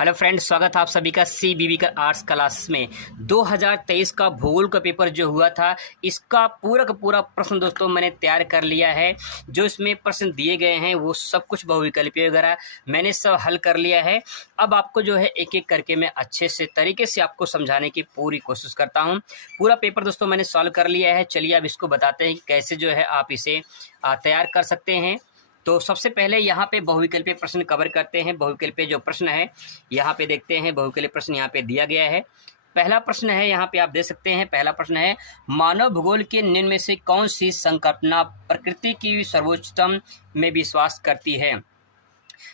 Hello friends, स्वागत है आप सभी का CBB का आर्ट्स क्लास में। 2023 का भूगोल का पेपर जो हुआ था, इसका पूरा का पूरा प्रश्न दोस्तों मैंने तैयार कर लिया है। जो इसमें प्रश्न दिए गए हैं वो सब कुछ बहुविकल्पीय वगैरह मैंने सब हल कर लिया है। अब आपको जो है एक एक करके मैं अच्छे से तरीके से आपको समझाने की पूरी कोशिश करता हूँ। पूरा पेपर दोस्तों मैंने सॉल्व कर लिया है। चलिए अब इसको बताते हैं कि कैसे जो है आप इसे तैयार कर सकते हैं। तो सबसे पहले यहाँ पे बहुविकल्पीय प्रश्न कवर करते हैं। बहुविकल्पीय जो प्रश्न है यहाँ पे देखते हैं। बहुविकल्पीय प्रश्न यहाँ पे दिया गया है। पहला प्रश्न है, यहाँ पे आप देख सकते हैं। पहला प्रश्न है, मानव भूगोल के निम्न में से कौन सी संकल्पना प्रकृति की सर्वोच्चतम में विश्वास करती है।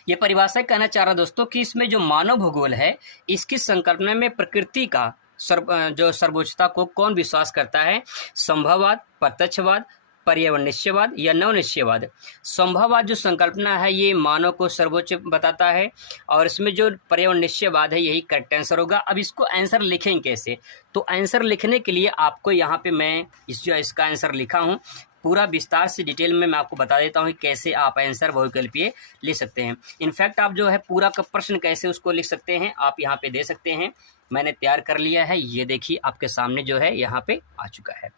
ये परिभाषा कहना चाह रहा दोस्तों कि इसमें जो मानव भूगोल है, इसकी संकल्पना में प्रकृति का जो सर्वोच्चता को कौन विश्वास करता है। संभववाद, प्रत्यक्षवाद, पर्यावरण निश्चयवाद या नव निश्चयवाद। संभववाद जो संकल्पना है ये मानव को सर्वोच्च बताता है, और इसमें जो पर्यावरण निश्चयवाद है यही करेक्ट आंसर होगा। अब इसको आंसर लिखेंगे कैसे, तो आंसर लिखने के लिए आपको यहाँ पे मैं इसका आंसर लिखा हूँ, पूरा विस्तार से डिटेल में मैं आपको बता देता हूँ कि कैसे आप आंसर बहुविकल्पीय लिख सकते हैं। इनफैक्ट आप जो है पूरा का प्रश्न कैसे उसको लिख सकते हैं आप यहाँ पे दे सकते हैं। मैंने तैयार कर लिया है, ये देखिए आपके सामने जो है यहाँ पे आ चुका है।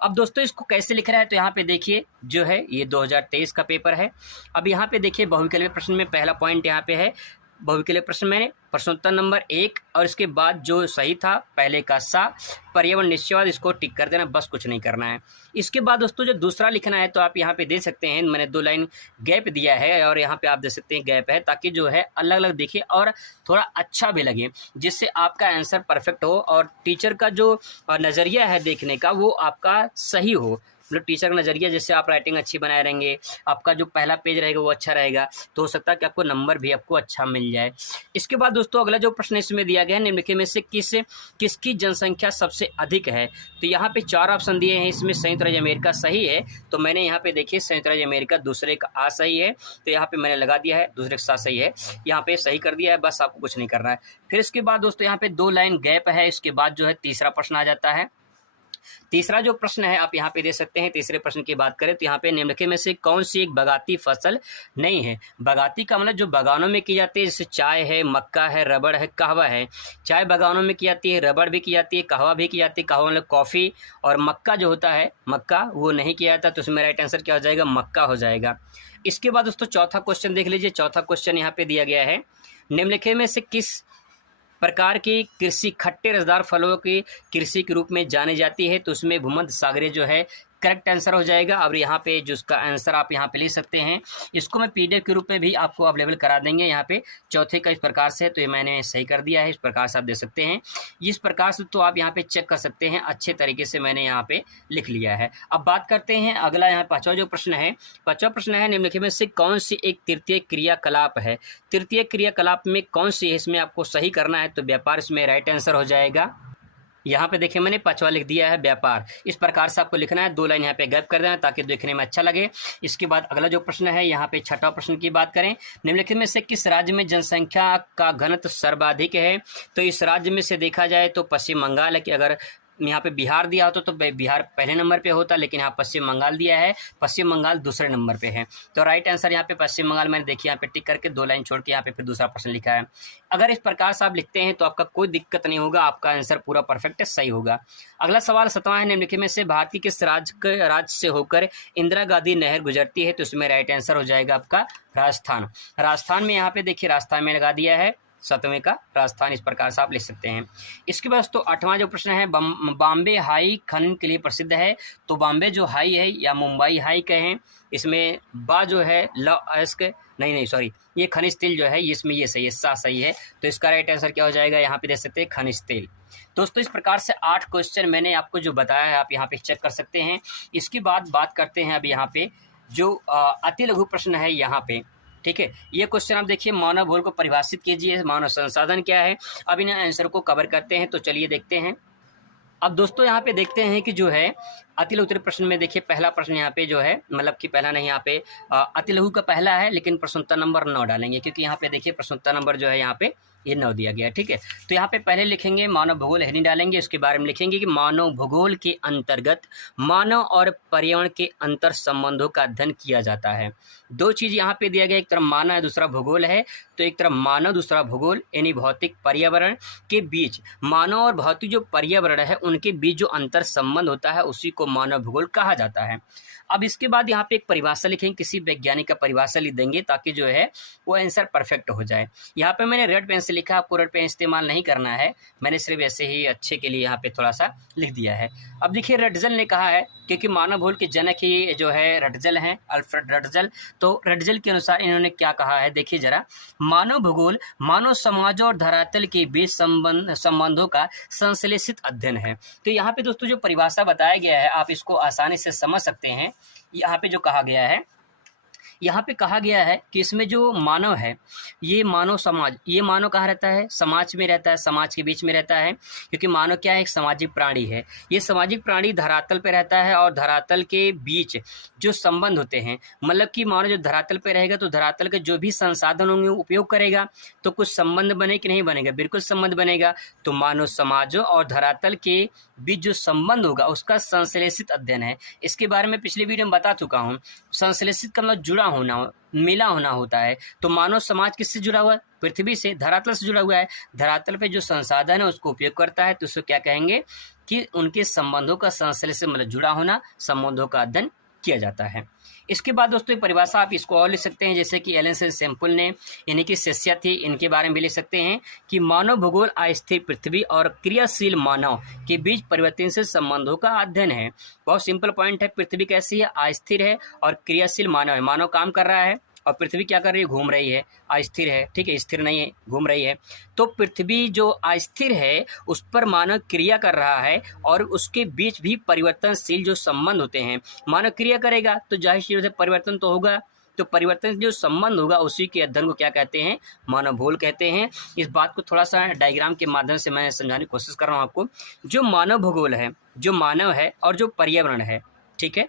अब दोस्तों इसको कैसे लिख रहा है, तो यहाँ पे देखिए जो है ये 2023 का पेपर है। अब यहाँ पे देखिए बहुविकल्पीय प्रश्न में पहला पॉइंट यहाँ पे है बहुविकल्पीय प्रश्न में प्रश्नोत्तर नंबर 1 और इसके बाद जो सही था पहले का सा पर्यावरण निश्चयवाद, इसको टिक कर देना, बस कुछ नहीं करना है। इसके बाद दोस्तों जो दूसरा लिखना है तो आप यहाँ पे दे सकते हैं। मैंने 2 लाइन गैप दिया है और यहाँ पे आप दे सकते हैं गैप है, ताकि जो है अलग अलग दिखे और थोड़ा अच्छा भी लगे, जिससे आपका आंसर परफेक्ट हो और टीचर का जो नज़रिया है देखने का वो आपका सही हो। मतलब टीचर का नज़रिया, जैसे आप राइटिंग अच्छी बनाए रहेंगे, आपका जो पहला पेज रहेगा वो अच्छा रहेगा, तो हो सकता है कि आपको नंबर भी आपको अच्छा मिल जाए। इसके बाद दोस्तों अगला जो प्रश्न इसमें दिया गया है, निम्नलिखित में से किसकी जनसंख्या सबसे अधिक है। तो यहाँ पे 4 ऑप्शन दिए हैं। इसमें संयुक्त राज्य अमेरिका सही है, तो मैंने यहाँ पे देखिए संयुक्त राज्य अमेरिका दूसरे का आ सही है, तो यहाँ पे मैंने लगा दिया है दूसरे का सा सही है, यहाँ पे सही कर दिया है, बस आपको कुछ नहीं करना है। फिर इसके बाद दोस्तों यहाँ पे 2 लाइन गैप है। इसके बाद जो है तीसरा प्रश्न आ जाता है। तीसरा जो प्रश्न है आप यहाँ पे दे सकते हैं। तीसरे प्रश्न की बात करें तो यहाँ पे निम्नलिखित में से कौन सी एक बगाती फसल नहीं है। बगाती का मतलब जो बागानों में की जाती है, जैसे चाय है, मक्का है, रबड़ है, कहवा है। चाय बागानों में की जाती है, रबड़ भी की जाती है, कहवा भी की जाती है। कहवा मतलब कॉफ़ी, और मक्का जो होता है मक्का वो नहीं किया जाता, तो उसमें राइट आंसर क्या हो जाएगा, मक्का हो जाएगा। इसके बाद दोस्तों चौथा क्वेश्चन देख लीजिए। चौथा क्वेश्चन यहाँ पे दिया गया है, निम्नलिखित में से किस प्रकार की कृषि खट्टे रसदार फलों की कृषि के रूप में जानी जाती है। तो उसमें भूमध्य सागरीय जो है करेक्ट आंसर हो जाएगा। और यहाँ पे जो उसका आंसर आप यहाँ पे ले सकते हैं, इसको मैं PDF के रूप में भी आपको अवेलेबल करा देंगे। यहाँ पे चौथे का इस प्रकार से है, तो ये मैंने सही कर दिया है। इस प्रकार से आप दे सकते हैं। इस प्रकार से तो आप यहाँ पे चेक कर सकते हैं, अच्छे तरीके से मैंने यहाँ पे लिख लिया है। अब बात करते हैं अगला, यहाँ 5वां जो प्रश्न है। 5वां प्रश्न है, निम्नलिखित में से कौन सी एक तृतीय क्रियाकलाप है। तृतीय क्रियाकलाप में कौन सी है, इसमें आपको सही करना है, तो व्यापार इसमें राइट आंसर हो जाएगा। यहाँ पे देखिए मैंने 5वां लिख दिया है व्यापार। इस प्रकार से आपको लिखना है, 2 लाइन यहाँ पे गैप कर देना ताकि देखने में अच्छा लगे। इसके बाद अगला जो प्रश्न है, यहाँ पे 6वां प्रश्न की बात करें, निम्नलिखित में से किस राज्य में जनसंख्या का घनत्व सर्वाधिक है। तो इस राज्य में से देखा जाए तो पश्चिम बंगाल है। कि अगर यहाँ पे बिहार दिया होता तो बिहार पहले नंबर पे होता, लेकिन यहाँ पश्चिम बंगाल दिया है, पश्चिम बंगाल दूसरे नंबर पे है। तो राइट आंसर यहाँ पे पश्चिम बंगाल मैंने देखिए यहाँ पे टिक करके 2 लाइन छोड़ के यहाँ पे फिर दूसरा प्रश्न लिखा है। अगर इस प्रकार से आप लिखते हैं तो आपका कोई दिक्कत नहीं होगा, आपका आंसर पूरा परफेक्ट सही होगा। अगला सवाल 7वां है, निम्नलिखित में से भारत की किस राज्य से होकर इंदिरा गांधी नहर गुजरती है। तो उसमें राइट आंसर हो जाएगा आपका राजस्थान। राजस्थान में यहाँ पे देखिए राजस्थान में लगा दिया है, 7वें का राजस्थान। इस प्रकार से आप लिख सकते हैं। इसके बाद तो 8वां जो प्रश्न है, बॉम्बे हाई खनन के लिए प्रसिद्ध है। तो बॉम्बे जो हाई है या मुंबई हाई कहें, इसमें बा जो है नहीं सॉरी, ये खनिज तेल जो है इसमें ये सही है, सा सही है। तो इसका राइट आंसर क्या हो जाएगा, यहाँ पे दे सकते हैं खनिज तेल। दोस्तों इस प्रकार से 8 क्वेश्चन मैंने आपको जो बताया है आप यहाँ पे चेक कर सकते हैं। इसके बाद बात करते हैं अब यहाँ पे जो अति लघु प्रश्न है यहाँ पे, ठीक है। ये क्वेश्चन आप देखिए, मानव भूगोल को परिभाषित कीजिए, मानव संसाधन क्या है। अब इन आंसर को कवर करते हैं, तो चलिए देखते हैं। अब दोस्तों यहाँ पे देखते हैं कि जो है अति लघु प्रश्न में देखिए पहला प्रश्न यहाँ पे जो है, मतलब कि पहला नहीं, यहाँ पे अति लघु का पहला है, लेकिन प्रश्नोत्तर नंबर 9 डालेंगे, क्योंकि यहाँ पे देखिए प्रश्नोत्तर नंबर जो है यहाँ पे ये 9 दिया गया, ठीक है। तो यहाँ पे पहले लिखेंगे मानव भूगोल हेडिंग डालेंगे, उसके बारे में लिखेंगे कि मानव भूगोल के अंतर्गत मानव और पर्यावरण के अंतर संबंधों का अध्ययन किया जाता है। दो चीज़ यहाँ पे दिया गया, एक तरफ मानव है, दूसरा भूगोल है। तो एक तरफ मानव, दूसरा भूगोल, यानी भौतिक पर्यावरण के बीच मानव और भौतिक जो पर्यावरण है उनके बीच जो अंतर संबंध होता है उसी को मानव भूगोल कहा जाता है। अब इसके बाद यहाँ पे एक परिभाषा लिखेंगे, किसी वैज्ञानिक का परिभाषा लिख देंगे ताकि जो है वो आंसर परफेक्ट हो जाए। यहाँ पे मैंने रेड पेन से लिखा, आपको रेड पेन इस्तेमाल नहीं करना है, मैंने सिर्फ ऐसे ही अच्छे के लिए यहाँ पे थोड़ा सा लिख दिया है। अब देखिए रटजल ने कहा है, क्योंकि मानव भूगोल के जनक ही जो है रटजल हैं, अल्फ्रेड रटजल। तो रटजल के अनुसार इन्होंने क्या कहा है, देखिए जरा, मानव भूगोल मानव समाज और धरातल के बीच संबंधों का संश्लेषित अध्ययन है। तो यहाँ पे दोस्तों जो परिभाषा बताया गया है आप इसको आसानी से समझ सकते हैं। यहाँ पे जो कहा गया है, यहाँ पे कहा गया है कि इसमें जो मानव है, ये मानव समाज, ये मानव कहाँ रहता है, समाज में रहता है, समाज के बीच में रहता है, क्योंकि मानव क्या है, एक सामाजिक प्राणी है। ये सामाजिक प्राणी धरातल पे रहता है और धरातल के बीच जो संबंध होते हैं, मतलब कि मानव जो धरातल पे रहेगा तो धरातल के जो भी संसाधन होंगे उपयोग करेगा, तो कुछ संबंध बने कि नहीं बनेगा, बिल्कुल संबंध बनेगा। तो मानव समाजों और धरातल के बीच जो संबंध होगा उसका संश्लेषित अध्ययन है। इसके बारे में पिछले वीडियो में बता चुका हूँ। संश्लेषित का मतलब जुड़ा होना, मिला होना होता है। तो मानव समाज किससे जुड़ा हुआ है, पृथ्वी से, धरातल से जुड़ा हुआ है। धरातल पे जो संसाधन है उसको उपयोग करता है, तो उसको क्या कहेंगे कि उनके संबंधों का संश्लेषण मतलब जुड़ा होना, संबंधों का अध्ययन किया जाता है। इसके बाद दोस्तों एक परिभाषा आप इसको और लिख सकते हैं, जैसे कि एलन सैम्पल ने, यानी कि शिष्या थी, इनके बारे में भी लिख सकते हैं कि मानव भूगोल अस्थिर पृथ्वी और क्रियाशील मानव के बीच परिवर्तनशील संबंधों का अध्ययन है। बहुत सिंपल पॉइंट है, पृथ्वी कैसी है, अस्थिर है, और क्रियाशील मानव है, मानव काम कर रहा है और पृथ्वी क्या कर रही है, घूम रही है, अस्थिर है, ठीक है, स्थिर नहीं है, घूम रही है। तो पृथ्वी जो अस्थिर है उस पर मानव क्रिया कर रहा है और उसके बीच भी परिवर्तनशील जो संबंध होते हैं, मानव क्रिया करेगा तो जाहिर सी बात है परिवर्तन तो होगा। तो परिवर्तन जो संबंध होगा उसी के अध्ययन को क्या कहते हैं, मानव भूगोल कहते हैं। इस बात को थोड़ा सा डायग्राम के माध्यम से मैं समझाने की कोशिश कर रहा हूँ आपको। जो मानव भूगोल है, जो मानव है और जो पर्यावरण है, ठीक है,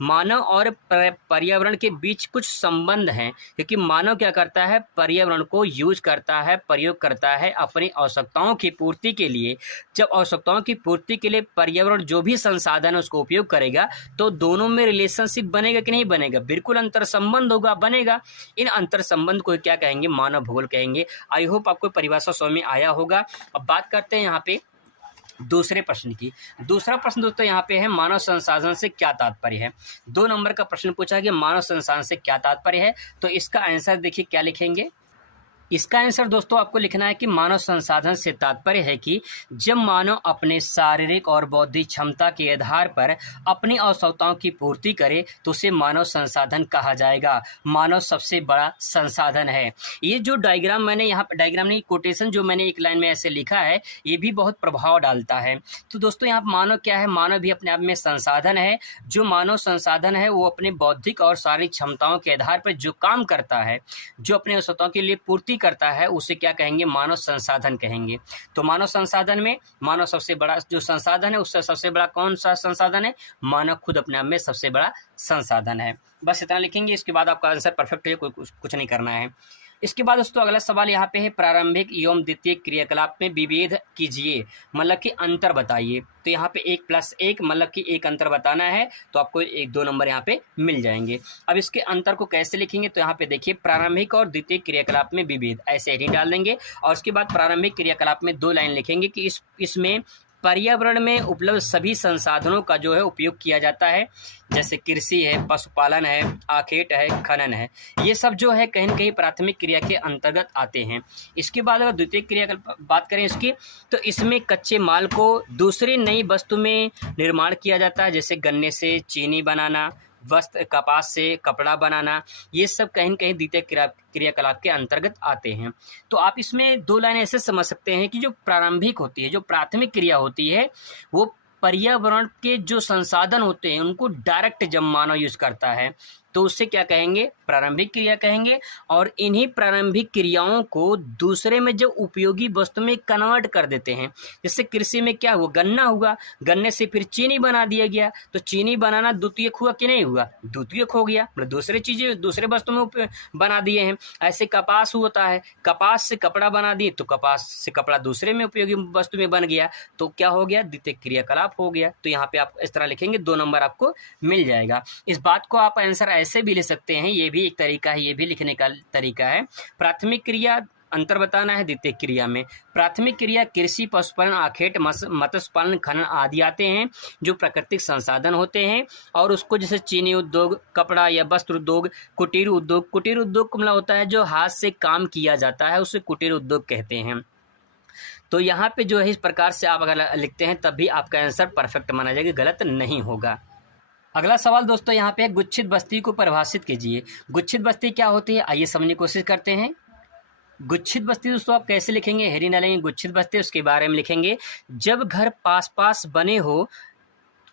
मानव और पर्यावरण के बीच कुछ संबंध हैं, क्योंकि मानव क्या करता है, पर्यावरण को यूज करता है, प्रयोग करता है अपनी आवश्यकताओं की पूर्ति के लिए। जब आवश्यकताओं की पूर्ति के लिए पर्यावरण जो भी संसाधन है उसको उपयोग करेगा तो दोनों में रिलेशनशिप बनेगा कि नहीं बनेगा, बिल्कुल अंतर संबंध होगा, बनेगा। इन अंतर संबंध को क्या कहेंगे, मानव भूगोल कहेंगे। आई होप आपको परिभाषा समझ में आया होगा। अब बात करते हैं यहाँ पे दूसरे प्रश्न की। दूसरा प्रश्न दोस्तों यहाँ पे है, मानव संसाधन से क्या तात्पर्य है। 2 नंबर का प्रश्न पूछा है कि मानव संसाधन से क्या तात्पर्य है। तो इसका आंसर देखिए क्या लिखेंगे। इसका आंसर दोस्तों आपको लिखना है कि मानव संसाधन से तात्पर्य है कि जब मानव अपने शारीरिक और बौद्धिक क्षमता के आधार पर अपनी आवश्यकताओं की पूर्ति करे तो उसे मानव संसाधन कहा जाएगा। मानव सबसे बड़ा संसाधन है। ये जो डायग्राम मैंने यहाँ पर, डायग्राम नहीं, कोटेशन जो मैंने एक लाइन में ऐसे लिखा है, ये भी बहुत प्रभाव डालता है। तो दोस्तों यहाँ मानव क्या है, मानव भी अपने आप में संसाधन है। जो मानव संसाधन है वो अपने बौद्धिक और शारीरिक क्षमताओं के आधार पर जो काम करता है, जो अपने आवश्यकताओं के लिए पूर्ति करता है, उसे क्या कहेंगे, मानव संसाधन कहेंगे। तो मानव संसाधन में मानव सबसे बड़ा जो संसाधन है, उससे सबसे बड़ा कौन सा संसाधन है, मानव खुद अपने आप में सबसे बड़ा संसाधन है। बस इतना लिखेंगे, इसके बाद आपका आंसर परफेक्ट है, कुछ नहीं करना है। इसके बाद दोस्तों अगला सवाल यहाँ पे है, प्रारंभिक एवं द्वितीय क्रियाकलाप में विभेद कीजिए, मतलब कि अंतर बताइए। तो यहाँ पे 1+1 मतलब कि एक अंतर बताना है, तो आपको 1-2 नंबर यहाँ पे मिल जाएंगे। अब इसके अंतर को कैसे लिखेंगे, तो यहाँ पे देखिए, प्रारंभिक और द्वितीय क्रियाकलाप में विभेद, ऐसे ही डाल देंगे। और उसके बाद प्रारंभिक क्रियाकलाप में 2 लाइन लिखेंगे कि इसमें पर्यावरण में उपलब्ध सभी संसाधनों का जो है उपयोग किया जाता है, जैसे कृषि है, पशुपालन है, आखेट है, खनन है, ये सब जो है कहीं न कहीं प्राथमिक क्रिया के अंतर्गत आते हैं। इसके बाद अगर द्वितीय क्रिया की बात करें इसकी, तो इसमें कच्चे माल को दूसरी नई वस्तु में निर्माण किया जाता है, जैसे गन्ने से चीनी बनाना, वस्त्र, कपास से कपड़ा बनाना, ये सब कहीं न कहीं द्वितीय क्रियाकलाप के अंतर्गत आते हैं। तो आप इसमें 2 लाइन ऐसे समझ सकते हैं कि जो प्रारंभिक होती है, जो प्राथमिक क्रिया होती है, वो पर्यावरण के जो संसाधन होते हैं उनको डायरेक्ट जब मानव यूज करता है तो उससे क्या कहेंगे, प्रारंभिक क्रिया कहेंगे। और इन्हीं प्रारंभिक क्रियाओं को दूसरे में जब उपयोगी वस्तु में कन्वर्ट कर देते हैं, जैसे कृषि में क्या हुआ, गन्ना हुआ, गन्ने से फिर चीनी बना दिया गया, तो चीनी बनाना द्वितीयक हुआ कि नहीं हुआ, द्वितीयक हो गया, मतलब दूसरे चीज़ें दूसरे वस्तु में बना दिए हैं। ऐसे कपास होता है, कपास से कपड़ा बना दिए, तो कपास से कपड़ा दूसरे में उपयोगी वस्तु में बन गया, तो क्या हो गया, द्वितीयक क्रियाकलाप हो गया। तो यहाँ पे आप इस तरह लिखेंगे, 2 नंबर आपको मिल जाएगा। इस बात को आप आंसर ऐसे भी लिख सकते हैं, ये भी एक तरीका है, ये भी लिखने का तरीका है। प्राथमिक क्रिया अंतर बताना है द्वितीयक क्रिया में। प्राथमिक क्रिया कृषि, पशुपालन, आखेट, मत्स्य पालन, खनन आदि आते हैं, जो प्राकृतिक संसाधन होते हैं, और उसको जैसे चीनी उद्योग, कपड़ा या वस्त्र उद्योग, कुटीर उद्योग। कुटीर उद्योग का मतलब होता है जो हाथ से काम किया जाता है, उसे कुटीर उद्योग कहते हैं। तो यहाँ पे जो है इस प्रकार से आप अगर लिखते हैं तब भी आपका आंसर परफेक्ट माना जाएगा, गलत नहीं होगा। अगला सवाल दोस्तों यहाँ पे गुच्छित बस्ती को परिभाषित कीजिए। गुच्छित बस्ती क्या होती है, आइए समझने की कोशिश करते हैं। गुच्छित बस्ती दोस्तों आप कैसे लिखेंगे, हेरी ना लेंगे, गुच्छित बस्ती उसके बारे में लिखेंगे। जब घर पास पास बने हो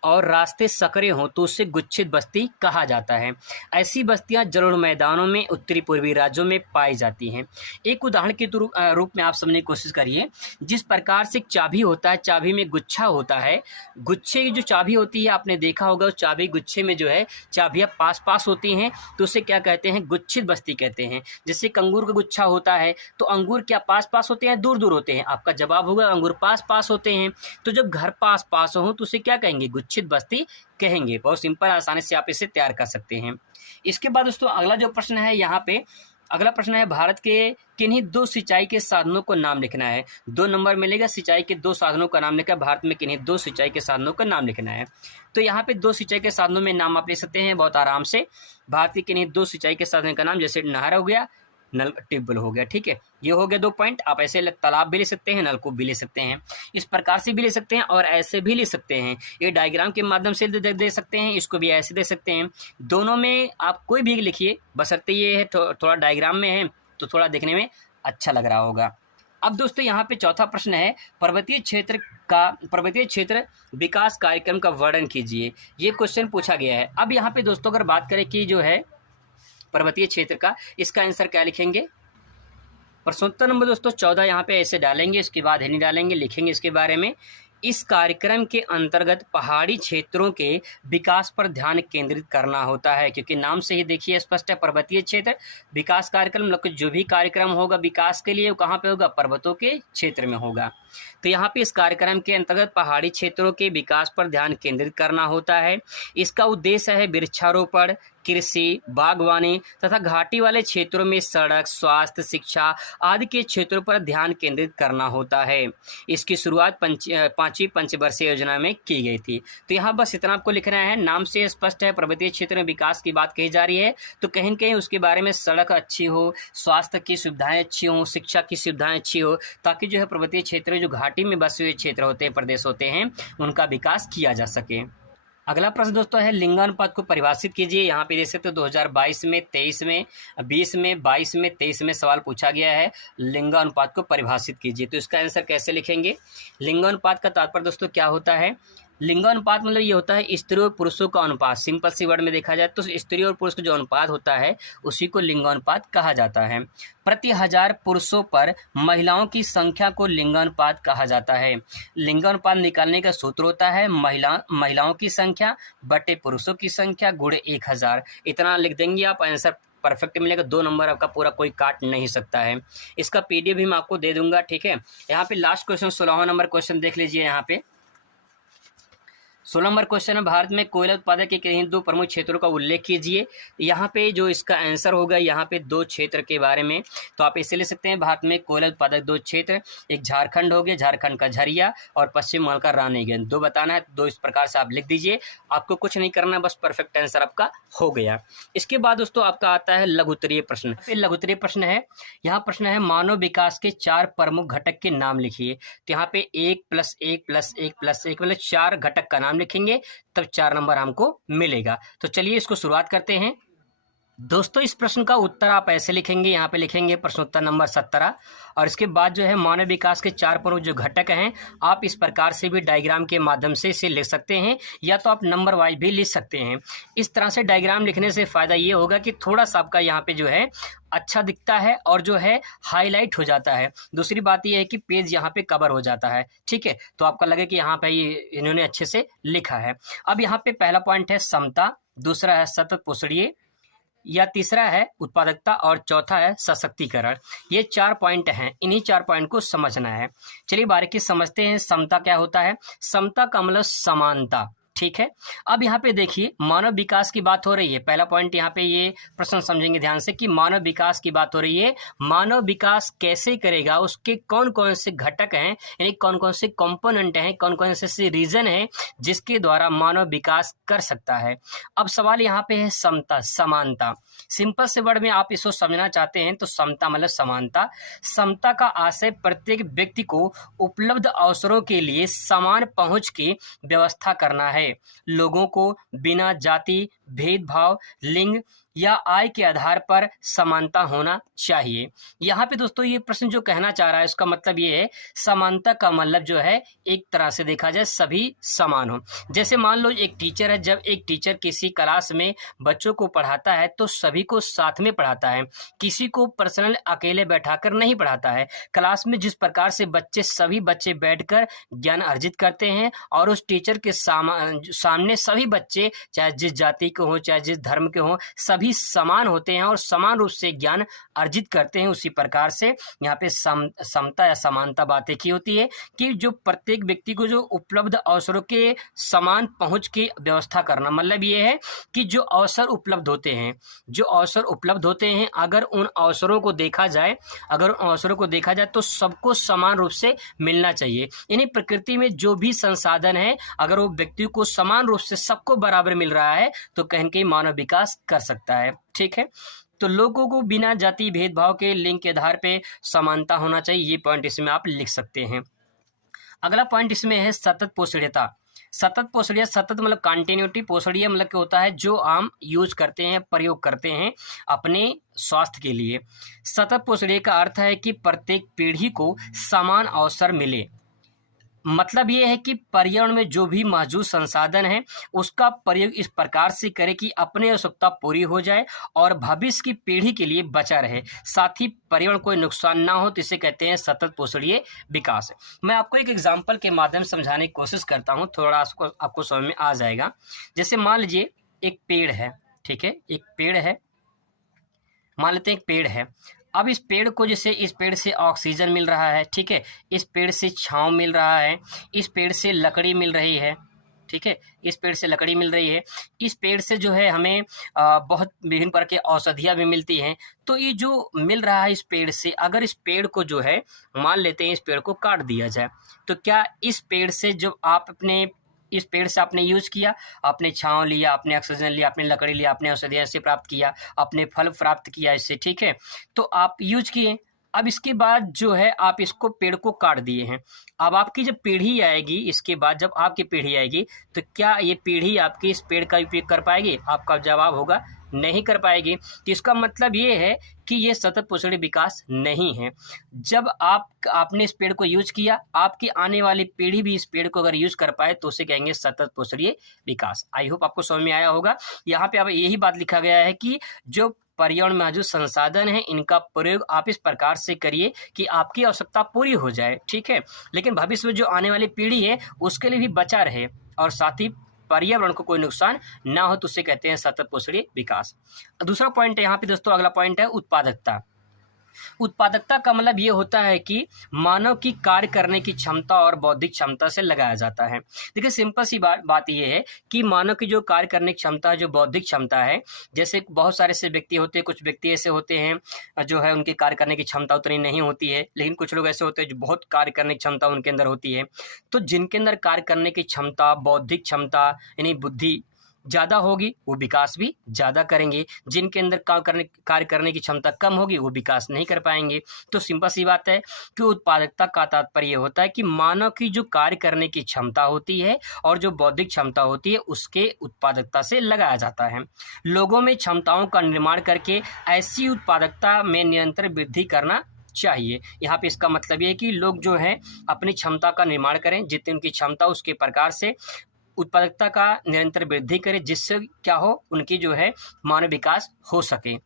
और रास्ते सकरे हों तो उसे गुच्छित बस्ती कहा जाता है। ऐसी बस्तियां जलोढ़ मैदानों में उत्तरी पूर्वी राज्यों में पाई जाती हैं। एक उदाहरण के रूप में आप समझने की कोशिश करिए। जिस प्रकार से एक चाबी होता है, चाबी में गुच्छा होता है, गुच्छे की जो चाबी होती है आपने देखा होगा, उस चाबी गुच्छे में जो है चाबियाँ पास पास होती हैं, तो उसे क्या कहते हैं, गुच्छित बस्ती कहते हैं। जैसे अंगूर का गुच्छा होता है तो अंगूर क्या पास पास होते हैं, दूर दूर होते हैं, आपका जवाब होगा अंगूर पास पास होते हैं। तो जब घर पास पास हो तो उसे क्या कहेंगे, गुच्छित बस्ती कहेंगे। बहुत सिंपल, आसानी से आप इसे तैयार कर सकते हैं। इसके बाद दोस्तों अगला जो प्रश्न है यहाँ पे, अगला प्रश्न है भारत के किन्हीं 2 सिंचाई के साधनों को नाम लिखना है। 2 नंबर मिलेगा, सिंचाई के 2 साधनों का नाम लिखा है। भारत में किन्हीं 2 सिंचाई के साधनों का नाम लिखना है। तो यहाँ पे 2 सिंचाई के साधनों में नाम आप ले सकते हैं बहुत आराम से। भारत के किन्हीं 2 सिंचाई के साधनों का नाम, जैसे नहर हो गया, नल ट्यूबवेल हो गया, ठीक है, ये हो गया 2 पॉइंट। आप ऐसे तालाब भी ले सकते हैं, नलकूप भी ले सकते हैं, इस प्रकार से भी ले सकते हैं और ऐसे भी ले सकते हैं। ये डायग्राम के माध्यम से दे सकते हैं, इसको भी ऐसे दे सकते हैं। दोनों में आप कोई भी लिखिए, बशर्ते ये है थोड़ा डायग्राम में है तो थोड़ा देखने में अच्छा लग रहा होगा। अब दोस्तों यहाँ पे चौथा प्रश्न है, पर्वतीय क्षेत्र विकास कार्यक्रम का वर्णन कीजिए। ये क्वेश्चन पूछा गया है। अब यहाँ पे दोस्तों अगर बात करें कि जो है पर्वतीय क्षेत्र का, इसका आंसर क्या लिखेंगे, प्रश्नोत्तर नंबर दोस्तों 14 यहाँ पे ऐसे डालेंगे, इसके बाद नहीं डालेंगे, लिखेंगे इसके बारे में। इस कार्यक्रम के अंतर्गत पहाड़ी क्षेत्रों के विकास पर ध्यान केंद्रित करना होता है, क्योंकि नाम से ही देखिए स्पष्ट है, पर्वतीय क्षेत्र विकास कार्यक्रम, मतलब जो भी कार्यक्रम होगा विकास के लिए वो कहाँ पे होगा, पर्वतों के क्षेत्र में होगा। तो यहाँ पे इस कार्यक्रम के अंतर्गत पहाड़ी क्षेत्रों के विकास पर ध्यान केंद्रित करना होता है। इसका उद्देश्य है वृक्षारोपण, कृषि, बागवानी तथा घाटी वाले क्षेत्रों में सड़क, स्वास्थ्य, शिक्षा आदि के क्षेत्रों पर ध्यान केंद्रित करना होता है। इसकी शुरुआत 5वीं पंचवर्षीय योजना में की गई थी। तो यहाँ बस इतना आपको लिखना है। नाम से स्पष्ट है, पर्वतीय क्षेत्र में विकास की बात कही जा रही है, तो कहीं न कहीं उसके बारे में सड़क अच्छी हो, स्वास्थ्य की सुविधाएं अच्छी हो, शिक्षा की सुविधाएं अच्छी हो, ताकि जो है पर्वतीय क्षेत्र जो घाटी में बसे हुए क्षेत्र होते हैं, प्रदेश होते हैं, उनका विकास किया जा सके। अगला प्रश्न दोस्तों है, लिंगानुपात को परिभाषित कीजिए। यहाँ पे देख सकते हो 2022 में, 23 में, 20 में, 22 में, 23 में सवाल पूछा गया है, लिंगानुपात को परिभाषित कीजिए। तो इसका आंसर कैसे लिखेंगे, लिंगानुपात का तात्पर्य दोस्तों क्या होता है, लिंगानुपात मतलब ये होता है स्त्री और पुरुषों का अनुपात। सिंपल सी वर्ड में देखा जाए तो स्त्री और पुरुष का जो अनुपात होता है उसी को लिंगानुपात कहा जाता है। प्रति 1000 पुरुषों पर महिलाओं की संख्या को लिंगानुपात कहा जाता है। लिंगानुपात निकालने का सूत्र होता है महिलाओं की संख्या बटे पुरुषों की संख्या गुणे 1000। इतना लिख देंगे आप, आंसर परफेक्ट मिलेगा। 2 नंबर आपका पूरा कोई काट नहीं सकता है। इसका PDF भी मैं आपको दे दूंगा, ठीक है। यहाँ पे लास्ट क्वेश्चन 16वां नंबर क्वेश्चन देख लीजिए। यहाँ पे 16 नंबर क्वेश्चन है, भारत में कोयला उत्पादक के किन्हीं 2 प्रमुख क्षेत्रों का उल्लेख कीजिए। यहाँ पे जो इसका आंसर होगा, यहाँ पे 2 क्षेत्र के बारे में, तो आप इसे ले सकते हैं। भारत में कोयला उत्पादक 2 क्षेत्र, एक झारखंड हो गया, झारखंड का झरिया, और पश्चिम बंगाल का रानीगंज। 2 बताना है, 2 इस प्रकार से आप लिख दीजिए। आपको कुछ नहीं करना, बस परफेक्ट आंसर आपका हो गया। इसके बाद दोस्तों आपका आता है लघुत्तरीय प्रश्न। लघुत्तरीय प्रश्न है, यहाँ प्रश्न है, मानव विकास के 4 प्रमुख घटक के नाम लिखिए। तो यहाँ पे 1 + 1 + 1 + 1 मतलब 4 घटक का नाम लिखेंगे, तब 4 नंबर हमको मिलेगा। तो चलिए इसको शुरुआत करते हैं। दोस्तों इस प्रश्न का उत्तर आप ऐसे लिखेंगे, यहाँ पे लिखेंगे प्रश्नोत्तर नंबर 17 और इसके बाद जो है मानव विकास के 4 प्रमुख जो घटक हैं, आप इस प्रकार से भी डायग्राम के माध्यम से इसे लिख सकते हैं या तो आप नंबर वाइज भी लिख सकते हैं। इस तरह से डायग्राम लिखने से फ़ायदा ये होगा कि थोड़ा सा आपका यहाँ पे जो है अच्छा दिखता है और जो है हाईलाइट हो जाता है। दूसरी बात ये है कि पेज यहाँ पे कवर हो जाता है, ठीक है, तो आपका लगे कि यहाँ पे ये इन्होंने अच्छे से लिखा है। अब यहाँ पे पहला पॉइंट है समता, दूसरा है सतत पोषणीय, या तीसरा है उत्पादकता और चौथा है सशक्तिकरण। ये 4 पॉइंट हैं, इन्हीं 4 पॉइंट को समझना है। चलिए बारीकी समझते हैं समता क्या होता है। समता का मतलब समानता, ठीक है। अब यहाँ पे देखिए मानव विकास की बात हो रही है। पहला पॉइंट यहाँ पे ये प्रश्न समझेंगे ध्यान से कि मानव विकास की बात हो रही है। मानव विकास कैसे करेगा, उसके कौन कौन से घटक हैं, यानी कौन कौन से कंपोनेंट हैं, कौन कौन से रीजन हैं जिसके द्वारा मानव विकास कर सकता है। अब सवाल यहाँ पे है समता, समानता। सिंपल से वर्ड में आप इसको समझना चाहते हैं तो समता मतलब समानता। समता का आशय प्रत्येक व्यक्ति को उपलब्ध अवसरों के लिए समान पहुंच की व्यवस्था करना है। लोगों को बिना जाति, भेदभाव, लिंग या आय के आधार पर समानता होना चाहिए। यहाँ पे दोस्तों ये प्रश्न जो कहना चाह रहा है उसका मतलब ये है समानता का मतलब जो है एक तरह से देखा जाए सभी समान हो। जैसे मान लो एक टीचर है, जब एक टीचर किसी क्लास में बच्चों को पढ़ाता है तो सभी को साथ में पढ़ाता है, किसी को पर्सनल अकेले बैठाकर नहीं पढ़ाता है। क्लास में जिस प्रकार से सभी बच्चे बैठकर ज्ञान अर्जित करते हैं और उस टीचर के सामने सभी बच्चे चाहे जिस जाति के हों चाहे जिस धर्म के हों सभी समान होते हैं और समान रूप से ज्ञान अर्जित करते हैं, उसी प्रकार से यहाँ पे समता या समानता बातें की होती है कि जो प्रत्येक व्यक्ति को जो उपलब्ध अवसरों के समान पहुंच की व्यवस्था करना। मतलब ये है कि जो अवसर उपलब्ध होते हैं, अगर उन अवसरों को देखा जाए तो सबको समान रूप से मिलना चाहिए। यानी प्रकृति में जो भी संसाधन है अगर वो व्यक्ति को समान रूप से सबको बराबर मिल रहा है तो कहीं न कहीं मानव विकास कर सकता है, ठीक है। तो लोगों को बिना जाति भेदभाव के, लिंग के आधार पे समानता होना चाहिए। ये पॉइंट इसमें आप लिख सकते हैं। अगला पॉइंट इसमें है सतत पोषणीयता। सतत पोषणीय, सतत मतलब कंटिन्यूटी, पोषणीय मतलब क्या होता है जो हम यूज करते हैं, प्रयोग करते हैं अपने स्वास्थ्य के लिए। सतत पोषणीय का अर्थ है कि प्रत्येक पीढ़ी को समान अवसर मिले। मतलब ये है कि पर्यावरण में जो भी मौजूद संसाधन है उसका प्रयोग इस प्रकार से करें कि अपनी आवश्यकता पूरी हो जाए और भविष्य की पीढ़ी के लिए बचा रहे, साथ ही पर्यावरण कोई नुकसान ना हो, तो इसे कहते हैं सतत पोषणीय विकास। मैं आपको एक एग्जाम्पल के माध्यम से समझाने की कोशिश करता हूँ, थोड़ा आपको समझ में आ जाएगा। जैसे मान लीजिए एक पेड़ है, ठीक है, एक पेड़ है, मान लेते हैं एक पेड़ है। अब इस पेड़ को जैसे इस पेड़ से ऑक्सीजन मिल रहा है, ठीक है, इस पेड़ से छांव मिल रहा है, इस पेड़ से लकड़ी मिल रही है, ठीक है, इस पेड़ से लकड़ी मिल रही है, इस पेड़ से जो है हमें बहुत विभिन्न प्रकार की औषधियाँ भी मिलती हैं। तो ये जो मिल रहा है इस पेड़ से, अगर इस पेड़ को जो है मान लेते हैं इस पेड़ को काट दिया जाए तो क्या इस पेड़ से जो आप इस पेड़ से आपने यूज किया, आपने छांव लिया, आपने ऑक्सीजन लिया, आपने लकड़ी लिया, आपने औषधियाँ से प्राप्त किया, आपने फल प्राप्त किया इससे, ठीक है, तो आप यूज किए। अब इसके बाद जो है आप इसको पेड़ को काट दिए हैं। अब आपकी जब पीढ़ी आएगी, इसके बाद जब आपकी पीढ़ी आएगी तो क्या ये पीढ़ी आपकी इस पेड़ का उपयोग कर पाएगी? आपका जवाब होगा नहीं कर पाएगी। तो इसका मतलब ये है कि ये सतत पोषणीय विकास नहीं है। जब आपने इस पेड़ को यूज किया, आपकी आने वाली पीढ़ी भी इस पेड़ को अगर यूज कर पाए तो उसे कहेंगे सतत पोषणीय विकास। आई होप आपको समझ में आया होगा। यहाँ पे अब यही बात लिखा गया है कि जो पर्यावरण में जो संसाधन है इनका प्रयोग आप इस प्रकार से करिए कि आपकी आवश्यकता पूरी हो जाए, ठीक है, लेकिन भविष्य में जो आने वाली पीढ़ी है उसके लिए भी बचा रहे और साथ ही पर्यावरण को कोई नुकसान ना हो, तो उसे कहते हैं सतत पोषणीय विकास। दूसरा पॉइंट है यहाँ पे दोस्तों, अगला पॉइंट है उत्पादकता। उत्पादकता का मतलब ये होता है कि मानव की कार्य करने की क्षमता और बौद्धिक क्षमता से लगाया जाता है। देखिए सिंपल सी बात ये है कि मानव की जो कार्य करने की क्षमता है, जो बौद्धिक क्षमता है, जैसे बहुत सारे ऐसे व्यक्ति होते हैं, कुछ व्यक्ति ऐसे होते हैं जो है उनके कार्य करने की क्षमता उतनी नहीं होती है, लेकिन कुछ लोग ऐसे होते हैं जो बहुत कार्य करने की क्षमता उनके अंदर होती है। तो जिनके अंदर कार्य करने की क्षमता, बौद्धिक क्षमता यानी बुद्धि ज़्यादा होगी वो विकास भी ज़्यादा करेंगे, जिनके अंदर कार्य करने की क्षमता कम होगी वो विकास नहीं कर पाएंगे। तो सिंपल सी बात है कि उत्पादकता का तात्पर्य होता है कि मानव की जो कार्य करने की क्षमता होती है और जो बौद्धिक क्षमता होती है उसके उत्पादकता से लगाया जाता है। लोगों में क्षमताओं का निर्माण करके ऐसी उत्पादकता में निरंतर वृद्धि करना चाहिए। यहाँ पे इसका मतलब ये है कि लोग जो है अपनी क्षमता का निर्माण करें, जितनी उनकी क्षमता उसके प्रकार से उत्पादकता का निरंतर वृद्धि करें, जिससे क्या हो, उनकी जो है मानव विकास हो सके।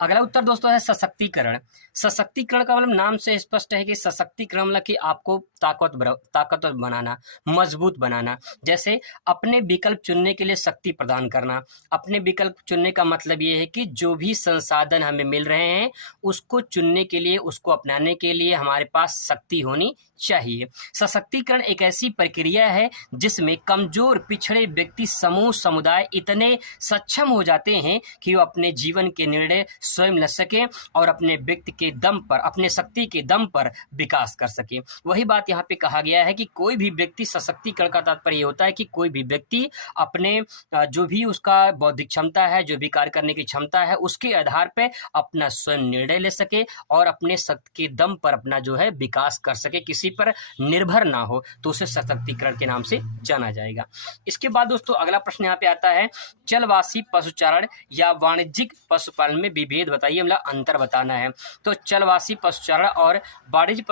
अगला उत्तर दोस्तों है सशक्तिकरण। सशक्तिकरण का मतलब नाम से स्पष्ट है कि सशक्तिकरण मतलब कि आपको ताकतवर बनाना, मजबूत बनाना। जैसे अपने विकल्प चुनने के लिए शक्ति प्रदान करना। अपने विकल्प चुनने का मतलब ये है कि जो भी संसाधन हमें मिल रहे हैं उसको चुनने के लिए, उसको अपनाने के लिए हमारे पास शक्ति होनी चाहिए। सशक्तिकरण एक ऐसी प्रक्रिया है जिसमें कमजोर पिछड़े व्यक्ति समूह समुदाय इतने सक्षम हो जाते हैं कि वो अपने जीवन के निर्णय स्वयं ले सकें और अपने व्यक्ति के दम पर, अपने शक्ति के दम पर विकास कर सके। वही बात यहाँ पे कहा गया है कि कोई भी व्यक्ति, सशक्तिकरण का तात्पर्य होता है कि कोई भी व्यक्ति अपने जो भी उसका बौद्धिक क्षमता है, जो भी कार्य करने की क्षमता है, उसके आधार पर अपना स्वयं निर्णय ले सके और अपने शक्ति के दम पर अपना जो है विकास कर सके, किसी पर निर्भर ना हो, तो उसे सशक्तिकरण के नाम से जाना जाएगा। इसके बाद दोस्तों अगला प्रश्न यहाँ पे आता है, चलवासी पशुचारण या वाणिज्यिक पशुपालन में विभेद बताइए, मतलब अंतर बताना है। तो चलवासी पशुचारण और वाणिज्यिक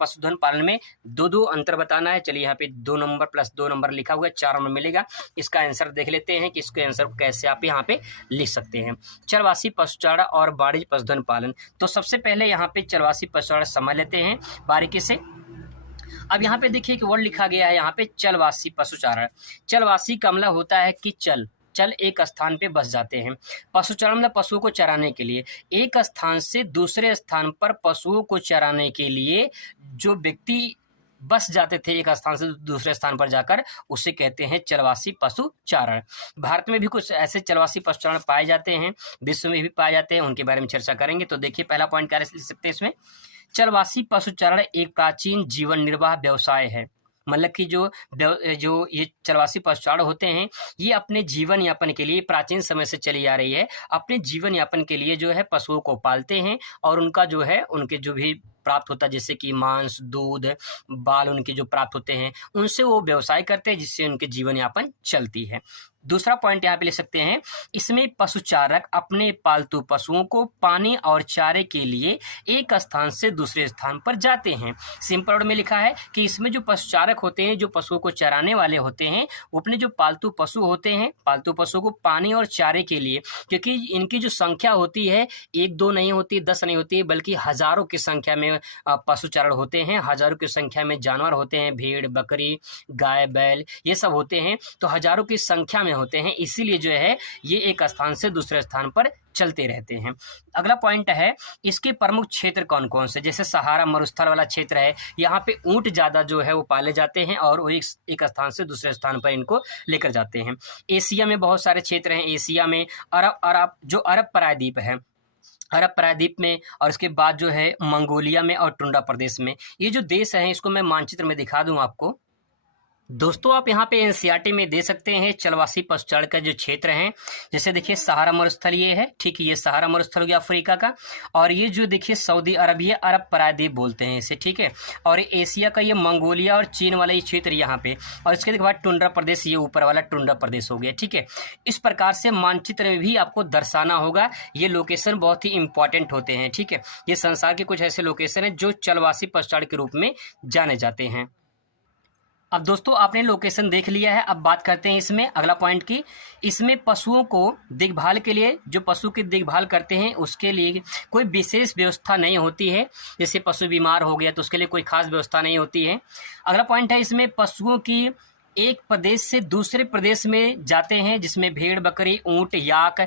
पशुधन पालन में दो अंतर बताना है। चलिए यहाँ पे 2 नंबर प्लस 2 नंबर लिखा हुआ है, 4 नंबर मिलेगा। इसका आंसर देख लेते हैं कि इसके आंसर को कैसे आप यहाँ पे लिख सकते हैं। चलवासी पशुचारण और वाणिज्यिक पशुधन पालन, तो सबसे पहले यहाँ पे चलवासी पशुचारण समझ लेते हैं बारीकी से। अब यहाँ पे देखिए कि वर्ड लिखा गया है यहाँ पे चलवासी पशुचारण। चलवासी का मतलब होता है कि चल एक स्थान पे बस जाते हैं। पशुचारण मतलब पशुओं को चराने के लिए, एक स्थान से दूसरे स्थान पर पशुओं को चराने के लिए जो व्यक्ति बस जाते थे एक स्थान से दूसरे स्थान पर जाकर, उसे कहते हैं चलवासी पशुचारण। भारत में भी कुछ ऐसे चलवासी पशुचारण पाए जाते हैं, विश्व में भी पाए जाते हैं, उनके बारे में चर्चा करेंगे। तो देखिए पहला पॉइंट क्या लिख सकते हैं इसमें, चलवासी पशुचारण एक प्राचीन जीवन निर्वाह व्यवसाय है। मतलब कि जो ये चलवासी पशुचारण होते हैं ये अपने जीवन यापन के लिए प्राचीन समय से चली आ रही है, अपने जीवन यापन के लिए जो है पशुओं को पालते हैं और उनका जो है उनके जो भी प्राप्त होता है, जैसे कि मांस, दूध, बाल उनके जो प्राप्त होते हैं, उनसे वो व्यवसाय करते हैं जिससे उनके जीवन यापन चलती है। दूसरा पॉइंट यहाँ पे ले सकते हैं, इसमें पशुचारक अपने पालतू पशुओं को पानी और चारे के लिए एक स्थान से दूसरे स्थान पर जाते हैं। सिंपल वर्ड में लिखा है कि इसमें जो पशुचारक होते हैं, जो पशुओं को चराने वाले होते हैं, वो अपने जो पालतू पशु होते हैं, पालतू पशुओं को पानी और चारे के लिए, क्योंकि इनकी जो संख्या होती है 1-2 नहीं होती, 10 नहीं होती, बल्कि हजारों की संख्या में पशुचारण होते हैं, हजारों की संख्या में जानवर होते हैं, भेड़, बकरी, गाय, बैल, ये सब होते हैं, तो हजारों की संख्या में होते हैं, इसीलिए जो है ये एक स्थान से दूसरे स्थान पर चलते रहते हैं। अगला पॉइंट है, इसके प्रमुख क्षेत्र कौन कौन से, जैसे सहारा मरुस्थल वाला क्षेत्र है, यहाँ पे ऊंट ज़्यादा जो है वो पाले जाते हैं और वो एक स्थान से दूसरे स्थान पर इनको लेकर जाते हैं। एशिया में बहुत सारे क्षेत्र हैं, एशिया में अरब प्रायद्वीप है, अरब प्रायद्वीप में, और इसके बाद जो है मंगोलिया में और टुंड्रा प्रदेश में, ये जो देश हैं इसको मैं मानचित्र में दिखा दूं आपको। दोस्तों आप यहाँ पे एनसीईआरटी में दे सकते हैं चलवासी पशुचारण का जो क्षेत्र हैं, जैसे देखिए सहारा मरुस्थल ये है, ठीक है, ये सहारा मरुस्थल हो गया अफ्रीका का, और ये जो देखिए सऊदी अरब, ये अरब प्रायद्वीप बोलते हैं इसे, ठीक है, और एशिया का ये मंगोलिया और चीन वाला ये क्षेत्र यहाँ पे, और इसके बाद टुंड्रा प्रदेश, ये ऊपर वाला टुंड्रा प्रदेश हो गया, ठीक है। इस प्रकार से मानचित्र में भी आपको दर्शाना होगा, ये लोकेशन बहुत ही इंपॉर्टेंट होते हैं, ठीक है। ये संसार के कुछ ऐसे लोकेशन हैं जो चलवासी पशुचारण के रूप में जाने जाते हैं। अब दोस्तों आपने लोकेशन देख लिया है, अब बात करते हैं इसमें अगला पॉइंट की। इसमें पशुओं को देखभाल के लिए, जो पशु की देखभाल करते हैं उसके लिए कोई विशेष व्यवस्था नहीं होती है, जैसे पशु बीमार हो गया तो उसके लिए कोई खास व्यवस्था नहीं होती है। अगला पॉइंट है, इसमें पशुओं की एक प्रदेश से दूसरे प्रदेश में जाते हैं, जिसमें भेड़, बकरी, ऊंट, याक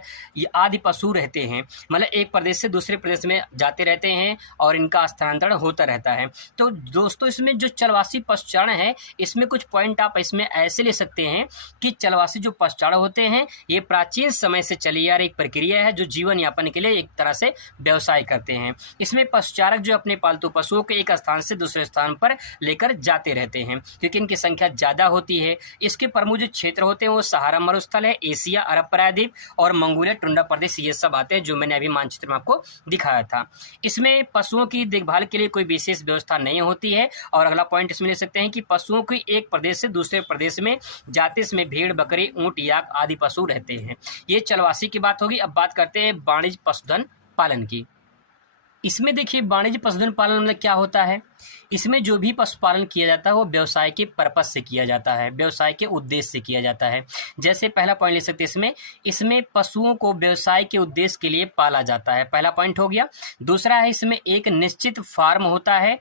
आदि पशु रहते हैं, मतलब एक प्रदेश से दूसरे प्रदेश में जाते रहते हैं और इनका स्थानांतरण होता रहता है। तो दोस्तों इसमें जो चलवासी पशुचारण है, इसमें कुछ पॉइंट आप इसमें ऐसे ले सकते हैं कि चलवासी जो पशुचारण होते हैं ये प्राचीन समय से चली आ रही एक प्रक्रिया है जो जीवन यापन के लिए एक तरह से व्यवसाय करते हैं। इसमें पशुचारक जो अपने पालतू पशुओं को एक स्थान से दूसरे स्थान पर लेकर जाते रहते हैं, क्योंकि इनकी संख्या ज़्यादा होती होती है। इसके प्रमुख जो क्षेत्र होते हैं वो सहारा मरुस्थल है, एशिया, अरब प्रायद्वीप और मंगोलिया टुंड्रा प्रदेश, ये सब आते हैं जो मैंने अभी मानचित्र में आपको दिखाया था। इसमें पशुओं की देखभाल के लिए कोई विशेष व्यवस्था नहीं होती है। और अगला पॉइंट इसमें ले सकते हैं कि पशुओं की एक प्रदेश से दूसरे प्रदेश में जाते इसमें भेड़, बकरी, ऊँट, याक आदि पशु रहते हैं। ये चलवासी की बात होगी। अब बात करते हैं वाणिज्य पशुधन पालन की। इसमें देखिए वाणिज्य पशुधन पालन मतलब क्या होता है। इसमें जो भी पशुपालन किया जाता है वो व्यवसाय के पर्पस से किया जाता है, व्यवसाय के उद्देश्य से किया जाता है। जैसे पहला पॉइंट ले सकते हैं इसमें पशुओं को व्यवसाय के उद्देश्य के लिए पाला जाता है, पहला पॉइंट हो गया। दूसरा है इसमें एक निश्चित फार्म होता है,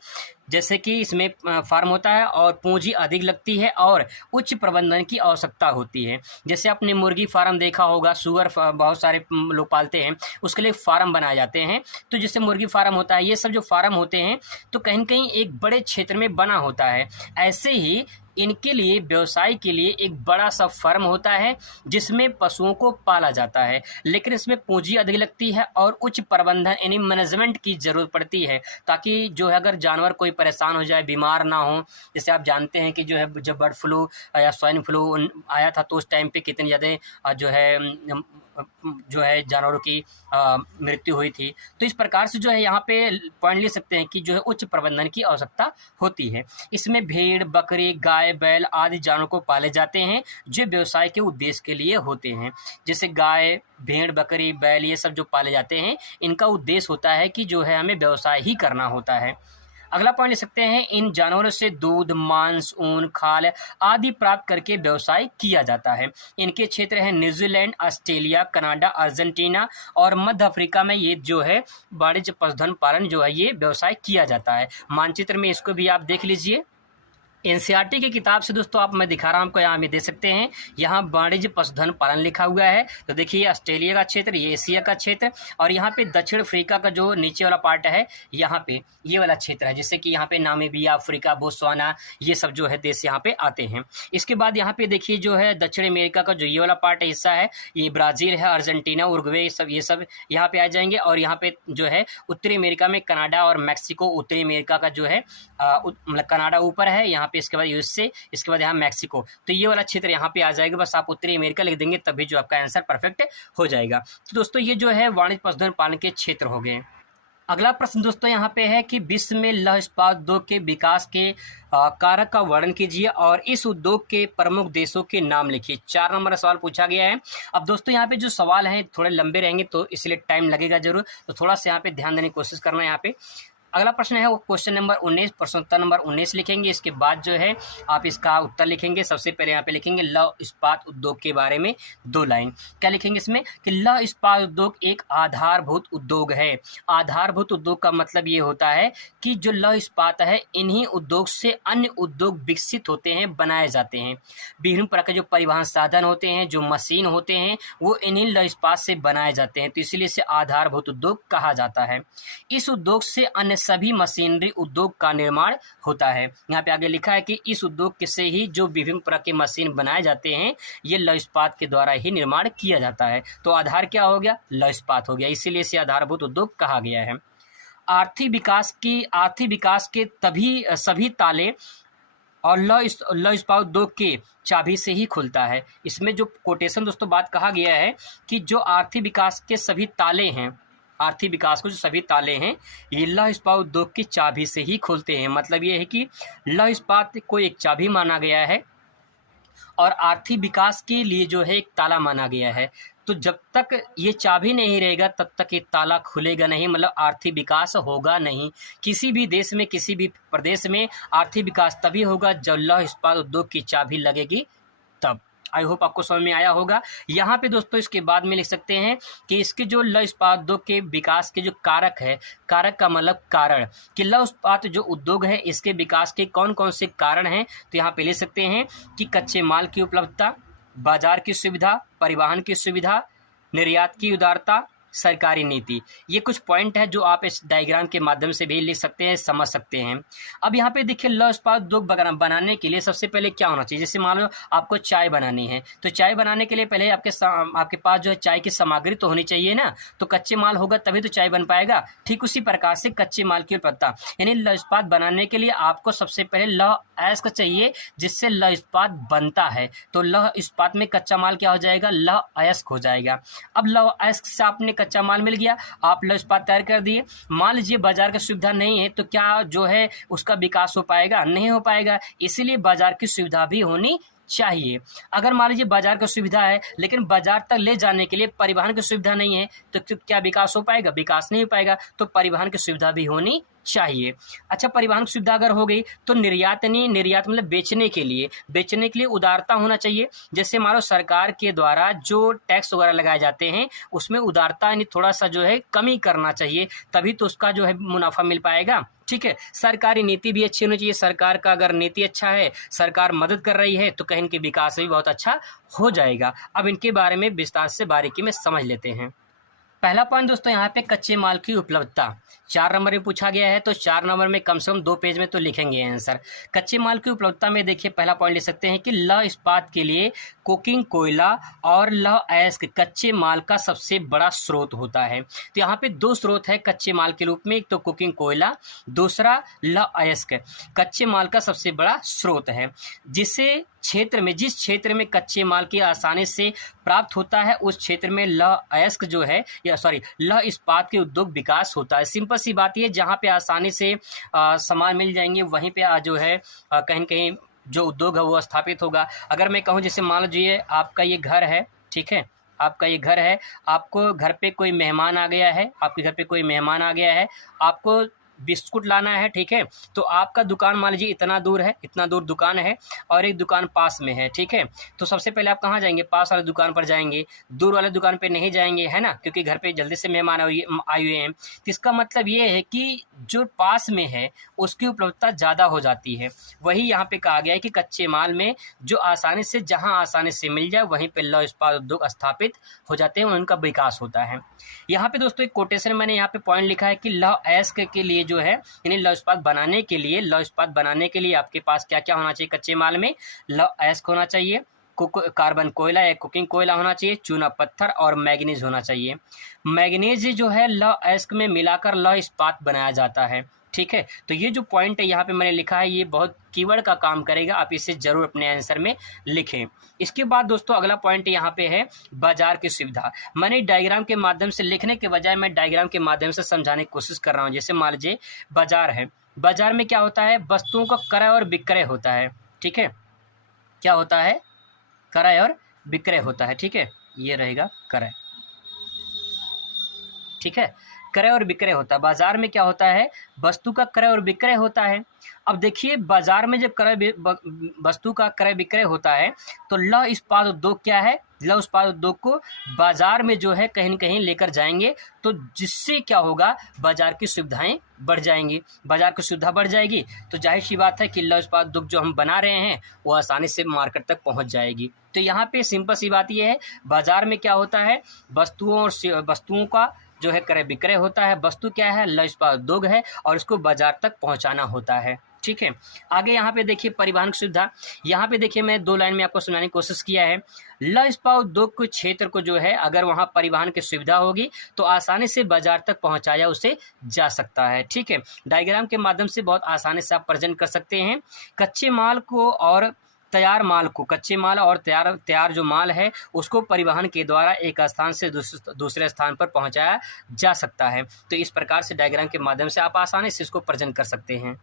जैसे कि इसमें फार्म होता है और पूंजी अधिक लगती है और उच्च प्रबंधन की आवश्यकता होती है। जैसे आपने मुर्गी फार्म देखा होगा, सुअर बहुत सारे लोग पालते हैं, उसके लिए फार्म बनाए जाते हैं। तो जैसे मुर्गी फार्म होता है, ये सब जो फार्म होते हैं तो कहीं न कहीं एक बड़े क्षेत्र में बना होता है। ऐसे ही इनके लिए व्यवसाय के लिए एक बड़ा सा फर्म होता है जिसमें पशुओं को पाला जाता है, लेकिन इसमें पूंजी अधिक लगती है और उच्च प्रबंधन यानी मैनेजमेंट की ज़रूरत पड़ती है, ताकि जो है अगर जानवर कोई परेशान हो जाए, बीमार ना हो। जैसे आप जानते हैं कि जो है जब बर्ड फ्लू या स्वाइन फ्लू आया था तो उस टाइम पे कितनी ज़्यादा जो है जानवरों की मृत्यु हुई थी। तो इस प्रकार से जो है यहाँ पे पॉइंट ले सकते हैं कि जो है उच्च प्रबंधन की आवश्यकता होती है। इसमें भेड़, बकरी, गाय, बैल आदि जानवरों को पाले जाते हैं जो व्यवसाय के उद्देश्य के लिए होते हैं। जैसे गाय, भेड़, बकरी, बैल ये सब जो पाले जाते हैं इनका उद्देश्य होता है कि जो है हमें व्यवसाय ही करना होता है। अगला पॉइंट ले सकते हैं इन जानवरों से दूध, मांस, ऊन, खाल आदि प्राप्त करके व्यवसाय किया जाता है। इनके क्षेत्र हैं न्यूजीलैंड, ऑस्ट्रेलिया, कनाडा, अर्जेंटीना और मध्य अफ्रीका में ये जो है वाणिज्य पशुधन पालन जो है ये व्यवसाय किया जाता है। मानचित्र में इसको भी आप देख लीजिए। एनसीईआरटी की किताब से दोस्तों आप मैं दिखा रहा हूँ आपको, यहाँ में दे सकते हैं, यहाँ वाणिज्य पशुधन पालन लिखा हुआ है। तो देखिए ऑस्ट्रेलिया का क्षेत्र, ये एशिया का क्षेत्र और यहाँ पे दक्षिण अफ्रीका का जो नीचे वाला पार्ट है यहाँ पे ये वाला क्षेत्र है, जैसे कि यहाँ पे नामीबिया, अफ्रीका, बोत्सवाना ये सब जो है देश यहाँ पे आते हैं। इसके बाद यहाँ पे देखिए जो है दक्षिण अमेरिका का जो ये वाला पार्ट हिस्सा है ये ब्राज़ील है, अर्जेंटीना, उरुग्वे ये सब यहाँ पे आ जाएंगे। और यहाँ पे जो है उत्तरी अमेरिका में कनाडा और मैक्सिको, उत्तरी अमेरिका का जो है मतलब कनाडा ऊपर है यहाँ पे, इसके बाद यूएसए, इसके बाद यहाँ मैक्सिको, तो ये वाला क्षेत्र यहाँ पे आ जाएगा। बस आप उत्तरी अमेरिका लिख देंगे तभी जो आपका आंसर परफेक्ट हो जाएगा। तो दोस्तों ये जो है वाणिज्य पशुधन पालन के क्षेत्र हो गए। अगला प्रश्न दोस्तों यहाँ पे है कि विश्व में लौह इस्पात उद्योग के विकास के कारक का वर्णन कीजिए और इस उद्योग के प्रमुख देशों के नाम लिखिए। 4 नंबर सवाल पूछा गया है। अब दोस्तों यहाँ पे जो सवाल हैं थोड़े लंबे रहेंगे तो इसलिए टाइम लगेगा जरूर, तो थोड़ा सा यहाँ पे ध्यान देने की कोशिश करना है यहाँ पे। अगला प्रश्न है वो क्वेश्चन नंबर 19, प्रश्नोत्तर नंबर 19 लिखेंगे। इसके बाद जो है आप इसका उत्तर लिखेंगे। सबसे पहले यहाँ पे लिखेंगे लौह इस्पात उद्योग के बारे में 2 लाइन। क्या लिखेंगे इसमें कि लौह इस्पात उद्योग एक आधारभूत उद्योग है। आधारभूत उद्योग का मतलब ये होता है कि जो लौह इस्पात है इन्हीं उद्योग से अन्य उद्योग विकसित होते हैं, बनाए जाते हैं। विभिन्न प्रकार के जो परिवहन साधन होते हैं, जो मशीन होते हैं वो इन्हीं लौह इस्पात से बनाए जाते हैं, तो इसलिए इसे आधारभूत उद्योग कहा जाता है। इस उद्योग से अन्य सभी मशीनरी उद्योग का निर्माण होता है। यहाँ पे आगे लिखा है कि इस उद्योग से ही जो विभिन्न प्रकार के मशीन बनाए जाते हैं ये लौह इस्पात के द्वारा ही निर्माण किया जाता है। तो आधार क्या हो गया? लौह इस्पात हो गया, इसीलिए इसे आधारभूत उद्योग कहा गया है। आर्थिक विकास के तभी सभी ताले और लौह इस्पात उद्योग के चाबी से ही खुलता है। इसमें जो कोटेशन दोस्तों बात कहा गया है कि जो आर्थिक विकास के सभी ताले हैं, आर्थिक विकास को जो सभी ताले हैं ये लौह इस्पात उद्योग की चाबी से ही खुलते हैं। मतलब ये है कि लौह इस्पात को एक चाबी माना गया है और आर्थिक विकास के लिए जो है एक ताला माना गया है। तो जब तक ये चाबी नहीं रहेगा तब तक ये ताला खुलेगा नहीं, मतलब आर्थिक विकास होगा नहीं। किसी भी देश में, किसी भी प्रदेश में आर्थिक विकास तभी होगा जब लौह इस्पात उद्योग की चाबी लगेगी तब। आई होप आपको समझ में आया होगा। यहाँ पे दोस्तों इसके बाद में लिख सकते हैं कि इसके जो लौह इस्पात उद्योग के विकास के जो कारक है, कारक का मतलब कारण, कि लौह इस्पात जो उद्योग है इसके विकास के कौन कौन से कारण हैं, तो यहाँ पे ले सकते हैं कि कच्चे माल की उपलब्धता, बाजार की सुविधा, परिवहन की सुविधा, निर्यात की उदारता, सरकारी नीति। ये कुछ पॉइंट है जो आप इस डायग्राम के माध्यम से भी लिख सकते हैं, समझ सकते हैं। अब यहाँ पे देखिए लौह इस्पात उद्योग बनाने के लिए सबसे पहले क्या होना चाहिए। जैसे मान लो आपको चाय बनानी है, तो चाय बनाने के लिए पहले आपके पास जो है चाय की सामग्री तो होनी चाहिए ना, तो कच्चे माल होगा तभी तो चाय बन पाएगा। ठीक उसी प्रकार से कच्चे माल की उत्पत्ति, यानी लौह इस्पात बनाने के लिए आपको सबसे पहले लौह अयस्क चाहिए, जिससे लौह इस्पात बनता है। तो लौह इस्पात में कच्चा माल क्या हो जाएगा, लौह अयस्क हो जाएगा। अब लौह अयस्क से आपने कच्चा माल मिल गया, आप लौह इस्पात तैयार कर दिए। मान लीजिए बाजार की सुविधा नहीं है, तो क्या जो है उसका विकास हो पाएगा, नहीं हो पाएगा। इसीलिए बाजार की सुविधा भी होनी चाहिए। अगर मान लीजिए बाजार की सुविधा है लेकिन बाजार तक ले जाने के लिए परिवहन की सुविधा नहीं है, तो क्या विकास हो पाएगा, विकास नहीं हो पाएगा। तो परिवहन की सुविधा भी होनी चाहिए। अच्छा, परिवहन की सुविधा अगर हो गई तो निर्यात मतलब बेचने के लिए उदारता होना चाहिए। जैसे मान लो सरकार के द्वारा जो टैक्स वगैरह लगाए जाते हैं उसमें उदारता यानी थोड़ा सा जो है कमी करना चाहिए, तभी तो उसका जो है मुनाफा मिल पाएगा। ठीक है, सरकारी नीति भी अच्छी होनी चाहिए। सरकार का अगर नीति अच्छा है, सरकार मदद कर रही है, तो कहीं इनके विकास भी बहुत अच्छा हो जाएगा। अब इनके बारे में विस्तार से बारीकी में समझ लेते हैं। पहला पॉइंट दोस्तों यहाँ पे कच्चे माल की उपलब्धता 4 नंबर में पूछा गया है, तो 4 नंबर में कम से कम 2 पेज में तो लिखेंगे आंसर। कच्चे माल की उपलब्धता में देखिए पहला पॉइंट ले सकते हैं कि लौह इस्पात के लिए कोकिंग कोयला और लौह अयस्क कच्चे माल का सबसे बड़ा स्रोत होता है। तो यहाँ पे 2 स्रोत है कच्चे माल के रूप में, एक तो कोकिंग कोयला, दूसरा लौह अयस्क कच्चे माल का सबसे बड़ा स्रोत है। जिस क्षेत्र में कच्चे माल की आसानी से प्राप्त होता है उस क्षेत्र में लौह अयस्क जो है लौह इस्पात के उद्योग विकास होता है। सिंपल सी बात ये, जहाँ पे आसानी से सामान मिल जाएंगे वहीं पे जो है कहीं न कहीं जो उद्योग है वो स्थापित होगा। अगर मैं कहूँ जैसे मान लीजिए आपका ये घर है, ठीक है, आपका ये घर है, आपको घर पे कोई मेहमान आ गया है, आपके घर पे कोई मेहमान आ गया है, आपको बिस्कुट लाना है, ठीक है, तो आपका दुकान मान लीजिए इतना दूर है, इतना दूर दुकान है और एक दुकान पास में है, ठीक है। तो सबसे पहले आप कहाँ जाएंगे, पास वाले दुकान पर जाएंगे, दूर वाले दुकान पे नहीं जाएंगे, है ना, क्योंकि घर पे जल्दी से मेहमान आए हुए हैं। तो इसका मतलब ये है कि जो पास में है उसकी उपलब्धता ज़्यादा हो जाती है। वही यहाँ पे कहा गया है कि कच्चे माल में जो जहाँ आसानी से मिल जाए वहीं पर लौह इस्पात उद्योग स्थापित हो जाते हैं, उनका विकास होता है। यहाँ पे दोस्तों एक कोटेशन मैंने यहाँ पे पॉइंट लिखा है कि लौह अयस्क के लिए जो है यानी लौह इस्पात बनाने के लिए आपके पास क्या क्या होना चाहिए, कच्चे माल में लौह अयस्क होना चाहिए, कार्बन कोयला या कुकिंग कोयला होना चाहिए, चूना पत्थर और मैग्नीज होना चाहिए। मैग्नीज जो है लौह अयस्क में मिलाकर लौह इस्पात बनाया जाता है, ठीक है। तो ये जो पॉइंट है यहाँ पे मैंने लिखा है ये बहुत कीवर्ड का काम करेगा, आप इसे जरूर अपने आंसर में लिखें। इसके बाद दोस्तों अगला पॉइंट यहाँ पे है बाजार की सुविधा। मैंने डायग्राम के माध्यम से लिखने के बजाय मैं डायग्राम के माध्यम से समझाने की कोशिश कर रहा हूँ। जैसे मान लीजिए बाजार है, बाजार में क्या होता है, वस्तुओं का क्रय और विक्रय होता है, ठीक है। क्या होता है, क्रय और विक्रय होता है, ठीक है, ये रहेगा क्रय, ठीक है, क्रय और विक्रय होता है। बाजार में क्या होता है, वस्तु का क्रय और विक्रय होता है। अब देखिए बाजार में जब वस्तु का क्रय विक्रय होता है तो लौह इस्पात उद्योग क्या है, लौह इस्पात उद्योग को बाजार में जो है कहीं न कहीं लेकर जाएंगे, तो जिससे क्या होगा, बाजार की सुविधाएं बढ़ जाएंगी। बाजार की सुविधा बढ़ जाएगी तो जाहिर सी बात है कि लौह इस्पात उद्योग जो हम बना रहे हैं वो आसानी से मार्केट तक पहुंच जाएगी। तो यहाँ पे सिंपल सी बात ये है, बाजार में क्या होता है, वस्तुओं का जो है क्रय विक्रय होता है। वस्तु क्या है, लौह इस्पात उद्योग है और इसको बाजार तक पहुंचाना होता है, ठीक है। आगे यहाँ पे देखिए परिवहन की सुविधा। यहाँ पे देखिए मैं 2 लाइन में आपको सुनाने की कोशिश किया है। लौह इस्पात उद्योग के क्षेत्र को जो है अगर वहाँ परिवहन की सुविधा होगी तो आसानी से बाजार तक पहुँचाया उसे जा सकता है, ठीक है। डायग्राम के माध्यम से बहुत आसानी से आप प्रेजेंट कर सकते हैं। कच्चे माल को और तैयार माल को, कच्चे माल और तैयार जो माल है उसको परिवहन के द्वारा एक स्थान से दूसरे स्थान पर पहुंचाया जा सकता है। तो इस प्रकार से डायग्राम के माध्यम से आप आसानी से इसको प्रेजेंट कर सकते हैं।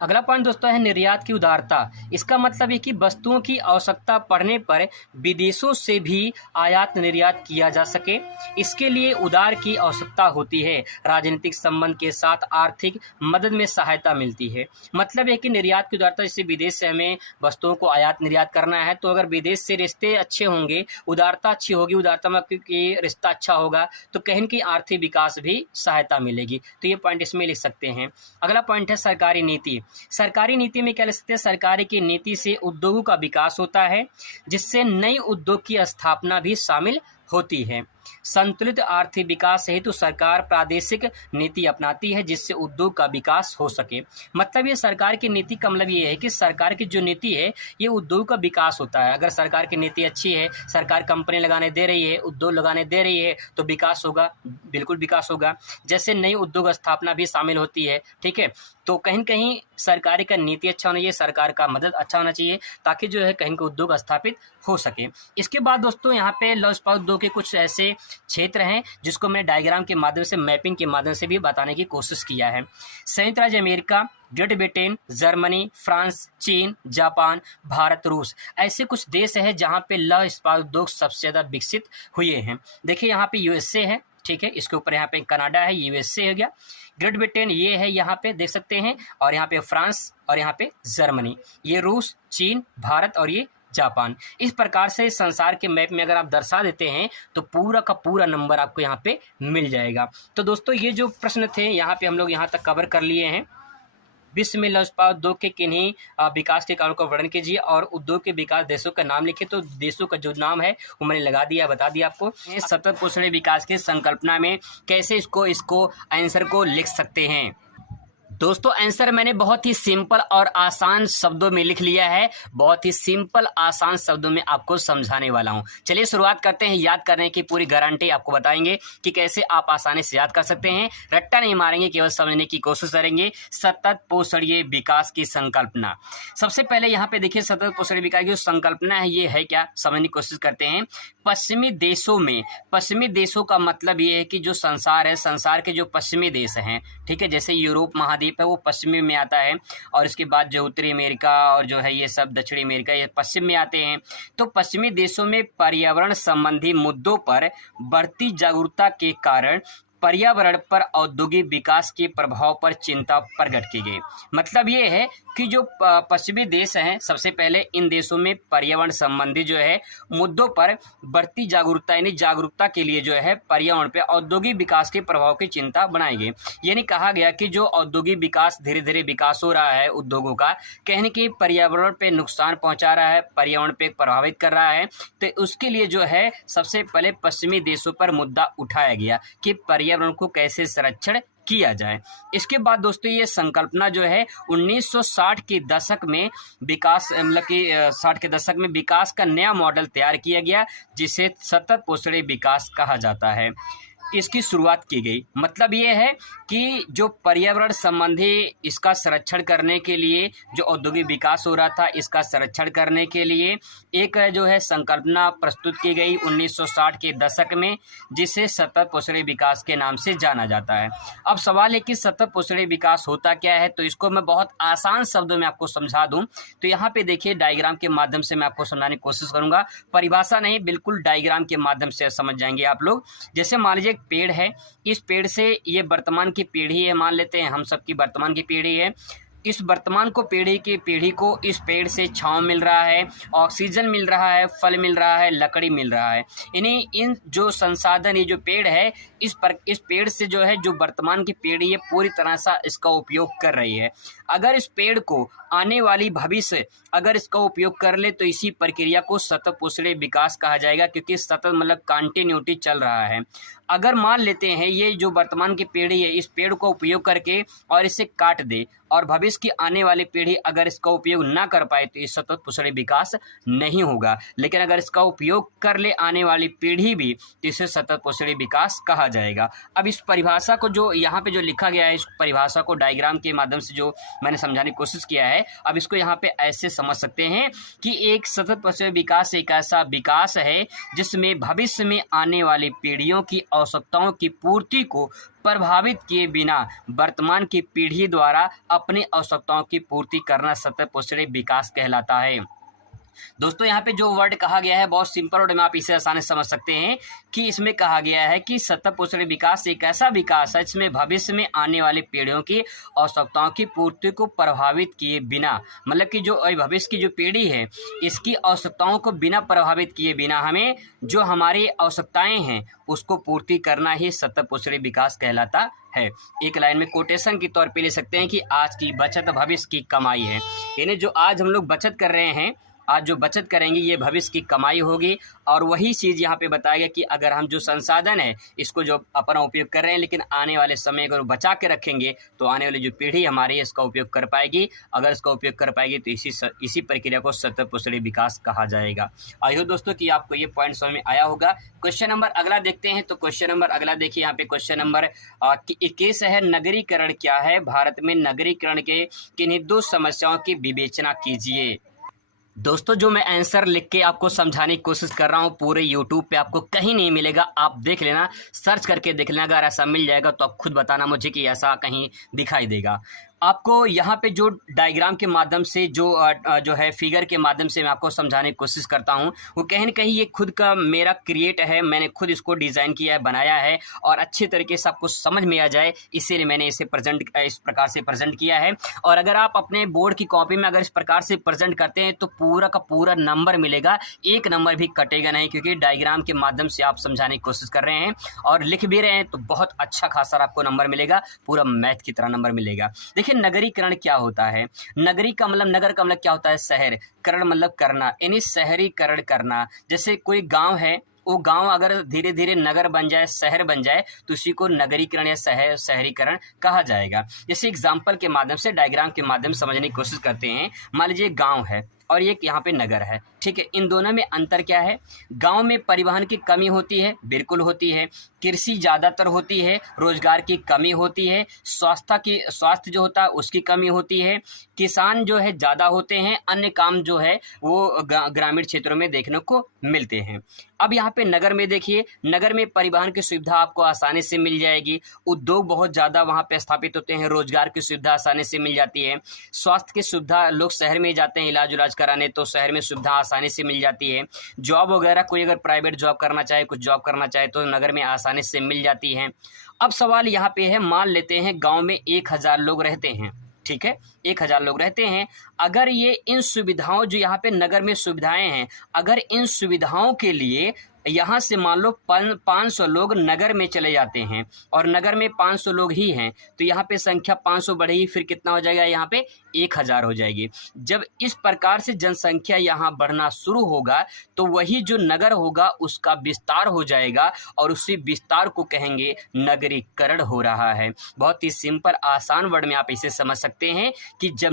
अगला पॉइंट दोस्तों है निर्यात की उदारता। इसका मतलब है कि वस्तुओं की आवश्यकता पड़ने पर विदेशों से भी आयात निर्यात किया जा सके। इसके लिए उदार की आवश्यकता होती है। राजनीतिक संबंध के साथ आर्थिक मदद में सहायता मिलती है। मतलब है कि निर्यात की उदारता, जैसे विदेश से हमें वस्तुओं को आयात निर्यात करना है तो अगर विदेश से रिश्ते अच्छे होंगे, उदारता अच्छी होगी, उदारता में क्योंकि रिश्ता अच्छा होगा तो कहीं की आर्थिक विकास भी सहायता मिलेगी। तो ये पॉइंट इसमें लिख सकते हैं। अगला पॉइंट है सरकारी नीति। सरकारी नीति में क्या लिख सकते हैं, सरकारी की नीति से उद्योगों का विकास होता है जिससे नई उद्योग की स्थापना भी शामिल होती है। संतुलित आर्थिक विकास हेतु सरकार प्रादेशिक नीति अपनाती है जिससे उद्योग का विकास हो सके। मतलब ये सरकार की नीति का मतलब ये है कि सरकार की जो नीति है ये उद्योग का विकास होता है। अगर सरकार की नीति अच्छी है, सरकार कंपनी लगाने दे रही है, उद्योग लगाने दे रही है, तो विकास होगा, बिल्कुल विकास होगा। जैसे नई उद्योग स्थापना भी शामिल होती है, ठीक है। तो कहीं न कहीं सरकारी का नीति अच्छा होना चाहिए, सरकार का मदद अच्छा होना चाहिए, ताकि जो है कहीं का उद्योग स्थापित हो सके। इसके बाद दोस्तों यहाँ पे लौह इस्पात उद्योग के कुछ ऐसे क्षेत्र हैं जिसको मैंने डायग्राम के माध्यम से, मैपिंग के माध्यम से भी बताने की कोशिश किया है। संयुक्त राज्य America, great Britain, Germany, France, चीन, जापान, भारत, रूस, ऐसे कुछ देश हैं जहाँ पे लौह इस्पात उद्योग सबसे ज़्यादा विकसित हुए हैं। देखिए यहाँ पे यूएसए है, ठीक है, इसके ऊपर यहाँ पे कनाडा है, यूएसए हो गया। ग्रेट ब्रिटेन ये है, यहाँ पे देख सकते हैं, और यहाँ पे फ्रांस, और यहाँ पे जर्मनी, ये रूस, चीन, भारत और ये जापान। इस प्रकार से संसार के मैप में अगर आप दर्शा देते हैं तो पूरा का पूरा नंबर आपको यहाँ पे मिल जाएगा। तो दोस्तों ये जो प्रश्न थे यहाँ पे हम लोग यहाँ तक कवर कर लिए हैं। विश्व में लौह इस्पात उद्योग के किन्हीं विकास के कारणों का वर्णन कीजिए और उद्योग के विकास देशों का नाम लिखिए। तो देशों का जो नाम है वो मैंने लगा दिया, बता दिया आपको। सतत पोषण विकास की संकल्पना में कैसे इसको आंसर को लिख सकते हैं। दोस्तों आंसर मैंने बहुत ही सिंपल और आसान शब्दों में लिख लिया है, बहुत ही सिंपल आसान शब्दों में आपको समझाने वाला हूं। चलिए शुरुआत करते हैं। याद करने की पूरी गारंटी आपको बताएंगे कि कैसे आप आसानी से याद कर सकते हैं। रट्टा नहीं मारेंगे, केवल समझने की कोशिश करेंगे। सतत पोषणीय विकास की संकल्पना, सबसे पहले यहाँ पे देखिए सतत पोषणीय विकास की जो संकल्पना है ये है क्या, समझने की कोशिश करते हैं। पश्चिमी देशों में, पश्चिमी देशों का मतलब ये है कि जो संसार है, संसार के जो पश्चिमी देश हैं, ठीक है, जैसे यूरोप महाद्वीप है वो पश्चिमी में आता है, और इसके बाद जो उत्तरी अमेरिका और जो है ये सब दक्षिणी अमेरिका, ये पश्चिम में आते हैं। तो पश्चिमी देशों में पर्यावरण संबंधी मुद्दों पर बढ़ती जागरूकता के कारण पर्यावरण पर औद्योगिक विकास के प्रभाव पर चिंता प्रकट की गई। मतलब ये है कि जो पश्चिमी देश हैं, सबसे पहले इन देशों में पर्यावरण संबंधी जो है मुद्दों पर बढ़ती जागरूकता, यानी जागरूकता के लिए जो है पर्यावरण पे औद्योगिक विकास के प्रभाव की चिंता बनाई गई। यानी कहा गया कि जो औद्योगिक विकास धीरे धीरे विकास हो रहा है उद्योगों का, कहीं न कहीं पर्यावरण पे नुकसान पहुंचा रहा है, पर्यावरण पे प्रभावित कर रहा है। तो उसके लिए जो है सबसे पहले पश्चिमी देशों पर मुद्दा उठाया गया कि पर्यावरण को कैसे संरक्षण किया जाए। इसके बाद दोस्तों ये संकल्पना जो है 1960 के दशक में विकास, मतलब कि 60 के दशक में विकास का नया मॉडल तैयार किया गया जिसे सतत पोषणीय विकास कहा जाता है। इसकी शुरुआत की गई। मतलब ये है कि जो पर्यावरण संबंधी इसका संरक्षण करने के लिए, जो औद्योगिक विकास हो रहा था इसका संरक्षण करने के लिए एक जो है संकल्पना प्रस्तुत की गई 1960 के दशक में, जिसे सतत पोषणीय विकास के नाम से जाना जाता है। अब सवाल है कि सतत पोषणीय विकास होता क्या है, तो इसको मैं बहुत आसान शब्दों में आपको समझा दूं। तो यहाँ पे देखिए डायग्राम के माध्यम से मैं आपको समझाने की कोशिश करूंगा, परिभाषा नहीं, बिल्कुल डायग्राम के माध्यम से समझ जाएंगे आप लोग। जैसे मान लीजिए पेड़ है, इस पेड़ से ये वर्तमान की पीढ़ी है, मान लेते हैं हम सबकी वर्तमान की पीढ़ी है। इस वर्तमान को पीढ़ी को इस पेड़ से छांव मिल रहा है, ऑक्सीजन मिल रहा है, फल मिल रहा है, लकड़ी मिल रहा है। इन्हीं इन जो संसाधन, ये जो पेड़ है, इस पेड़ से जो है जो वर्तमान की पीढ़ी है पूरी तरह से इसका उपयोग कर रही है। अगर इस पेड़ को आने वाली भविष्य अगर इसका उपयोग कर ले तो इसी प्रक्रिया को सतत पोषणीय विकास कहा जाएगा, क्योंकि सतत मतलब कंटिन्यूटी चल रहा है। अगर मान लेते हैं ये जो वर्तमान की पीढ़ी है इस पेड़ को उपयोग करके और इसे काट दे और भविष्य की आने वाली पीढ़ी अगर इसका उपयोग ना कर पाए तो इस सतत पोषणीय विकास नहीं होगा। लेकिन अगर इसका उपयोग कर ले आने वाली पीढ़ी भी तो इसे सतत पोषणीय विकास कहा जाएगा। अब इस परिभाषा को जो यहाँ पे जो लिखा गया है, इस परिभाषा को डायग्राम के माध्यम से जो मैंने समझाने की कोशिश किया है, अब इसको यहाँ पे ऐसे समझ सकते हैं कि एक सतत पोषणीय विकास एक ऐसा विकास है जिसमें भविष्य में आने वाली पीढ़ियों की आवश्यकताओं की पूर्ति को प्रभावित किए बिना वर्तमान की पीढ़ी द्वारा अपनी आवश्यकताओं की पूर्ति करना सतत पोषणीय विकास कहलाता है। दोस्तों यहाँ पे जो वर्ड कहा गया है बहुत सिंपल वर्ड में आप इसे आसानी से समझ सकते हैं कि इसमें कहा गया है कि सतत पोषणीय विकास एक ऐसा विकास है जिसमें भविष्य में आने वाली पीढ़ियों की आवश्यकताओं की पूर्ति को प्रभावित किए बिना, मतलब कि जो भविष्य की जो पीढ़ी है इसकी आवश्यकताओं को बिना प्रभावित किए बिना हमें जो हमारी आवश्यकताएं हैं उसको पूर्ति करना ही सतत पोषणीय विकास कहलाता है। एक लाइन में कोटेशन के तौर पे ले सकते हैं कि आज की बचत भविष्य की कमाई है। यानी जो आज हम लोग बचत कर रहे हैं आज जो बचत करेंगे ये भविष्य की कमाई होगी। और वही चीज़ यहाँ पे बताया गया कि अगर हम जो संसाधन है इसको जो अपना उपयोग कर रहे हैं, लेकिन आने वाले समय अगर बचा के रखेंगे तो आने वाली जो पीढ़ी हमारी है इसका उपयोग कर पाएगी। अगर इसका उपयोग कर पाएगी तो इसी प्रक्रिया को सतत पोषणी विकास कहा जाएगा। आई होप दोस्तों कि आपको ये पॉइंट समझ में आया होगा। क्वेश्चन नंबर अगला देखते हैं। तो क्वेश्चन नंबर अगला देखिए, यहाँ पे क्वेश्चन नंबर 21 है, नगरीकरण क्या है? भारत में नगरीकरण के किन्हीं 2 समस्याओं की विवेचना कीजिए। दोस्तों जो मैं आंसर लिख के आपको समझाने की कोशिश कर रहा हूँ पूरे यूट्यूब पे आपको कहीं नहीं मिलेगा, आप देख लेना, सर्च करके देख लेना। अगर ऐसा मिल जाएगा तो आप खुद बताना मुझे कि ऐसा कहीं दिखाई देगा। आपको यहाँ पे जो डायग्राम के माध्यम से जो है फिगर के माध्यम से मैं आपको समझाने की कोशिश करता हूँ, वो कहीं न कहीं ये खुद का मेरा क्रिएट है, मैंने खुद इसको डिज़ाइन किया है, बनाया है और अच्छे तरीके से आपको समझ में आ जाए, इसीलिए मैंने इसे इस प्रकार से प्रेजेंट किया है। और अगर आप अपने बोर्ड की कॉपी में अगर इस प्रकार से प्रेजेंट करते हैं तो पूरा का पूरा नंबर मिलेगा, एक नंबर भी कटेगा नहीं, क्योंकि डायग्राम के माध्यम से आप समझाने की कोशिश कर रहे हैं और लिख भी रहे हैं तो बहुत अच्छा खासा आपको नंबर मिलेगा, पूरा मैथ की तरह नंबर मिलेगा। देखिए नगरीकरण क्या होता है? नगरी का मतलब, नगर का मतलब क्या होता है? शहर। करण मतलब करना, यानी शहरीकरण करना। जैसे कोई गांव है, वो गांव अगर धीरे धीरे नगर बन जाए, शहर बन जाए तो उसी को नगरीकरण या शहरीकरण कहा जाएगा। जैसे एग्जाम्पल के माध्यम से, डायग्राम के माध्यम से समझने की कोशिश करते हैं। मान लीजिए गांव है और एक यहाँ पे नगर है, ठीक है। इन दोनों में अंतर क्या है? गांव में परिवहन की कमी होती है, बिल्कुल होती है। कृषि ज़्यादातर होती है, रोजगार की कमी होती है। स्वास्थ्य जो होता है उसकी कमी होती है। किसान जो है ज़्यादा होते हैं। अन्य काम जो है वो ग्रामीण क्षेत्रों में देखने को मिलते हैं। अब यहाँ पे नगर में देखिए, नगर में परिवहन की सुविधा आपको आसानी से मिल जाएगी। उद्योग बहुत ज़्यादा वहाँ पे स्थापित होते हैं, रोजगार की सुविधा आसानी से मिल जाती है। स्वास्थ्य की सुविधा, लोग शहर में जाते हैं इलाज कराने, तो शहर में सुविधा आसानी से मिल जाती है। जॉब वगैरह, कोई अगर प्राइवेट जॉब करना चाहे, कुछ जॉब करना चाहे तो नगर में आसानी से मिल जाती है। अब सवाल यहाँ पे है, मान लेते हैं गांव में 1000 लोग रहते हैं, ठीक है, 1000 लोग रहते हैं। अगर ये इन सुविधाओं, जो यहाँ पे नगर में सुविधाएं हैं, अगर इन सुविधाओं के लिए यहाँ से मान लो 500 लोग नगर में चले जाते हैं और नगर में 500 लोग ही हैं, तो यहाँ पे संख्या 500 बढ़ेगी, फिर कितना हो जाएगा? यहाँ पे 1000 हो जाएगी। जब इस प्रकार से जनसंख्या यहाँ बढ़ना शुरू होगा तो वही जो नगर होगा उसका विस्तार हो जाएगा और उसी विस्तार को कहेंगे नगरीकरण हो रहा है। बहुत ही सिंपल आसान वर्ड में आप इसे समझ सकते हैं कि जब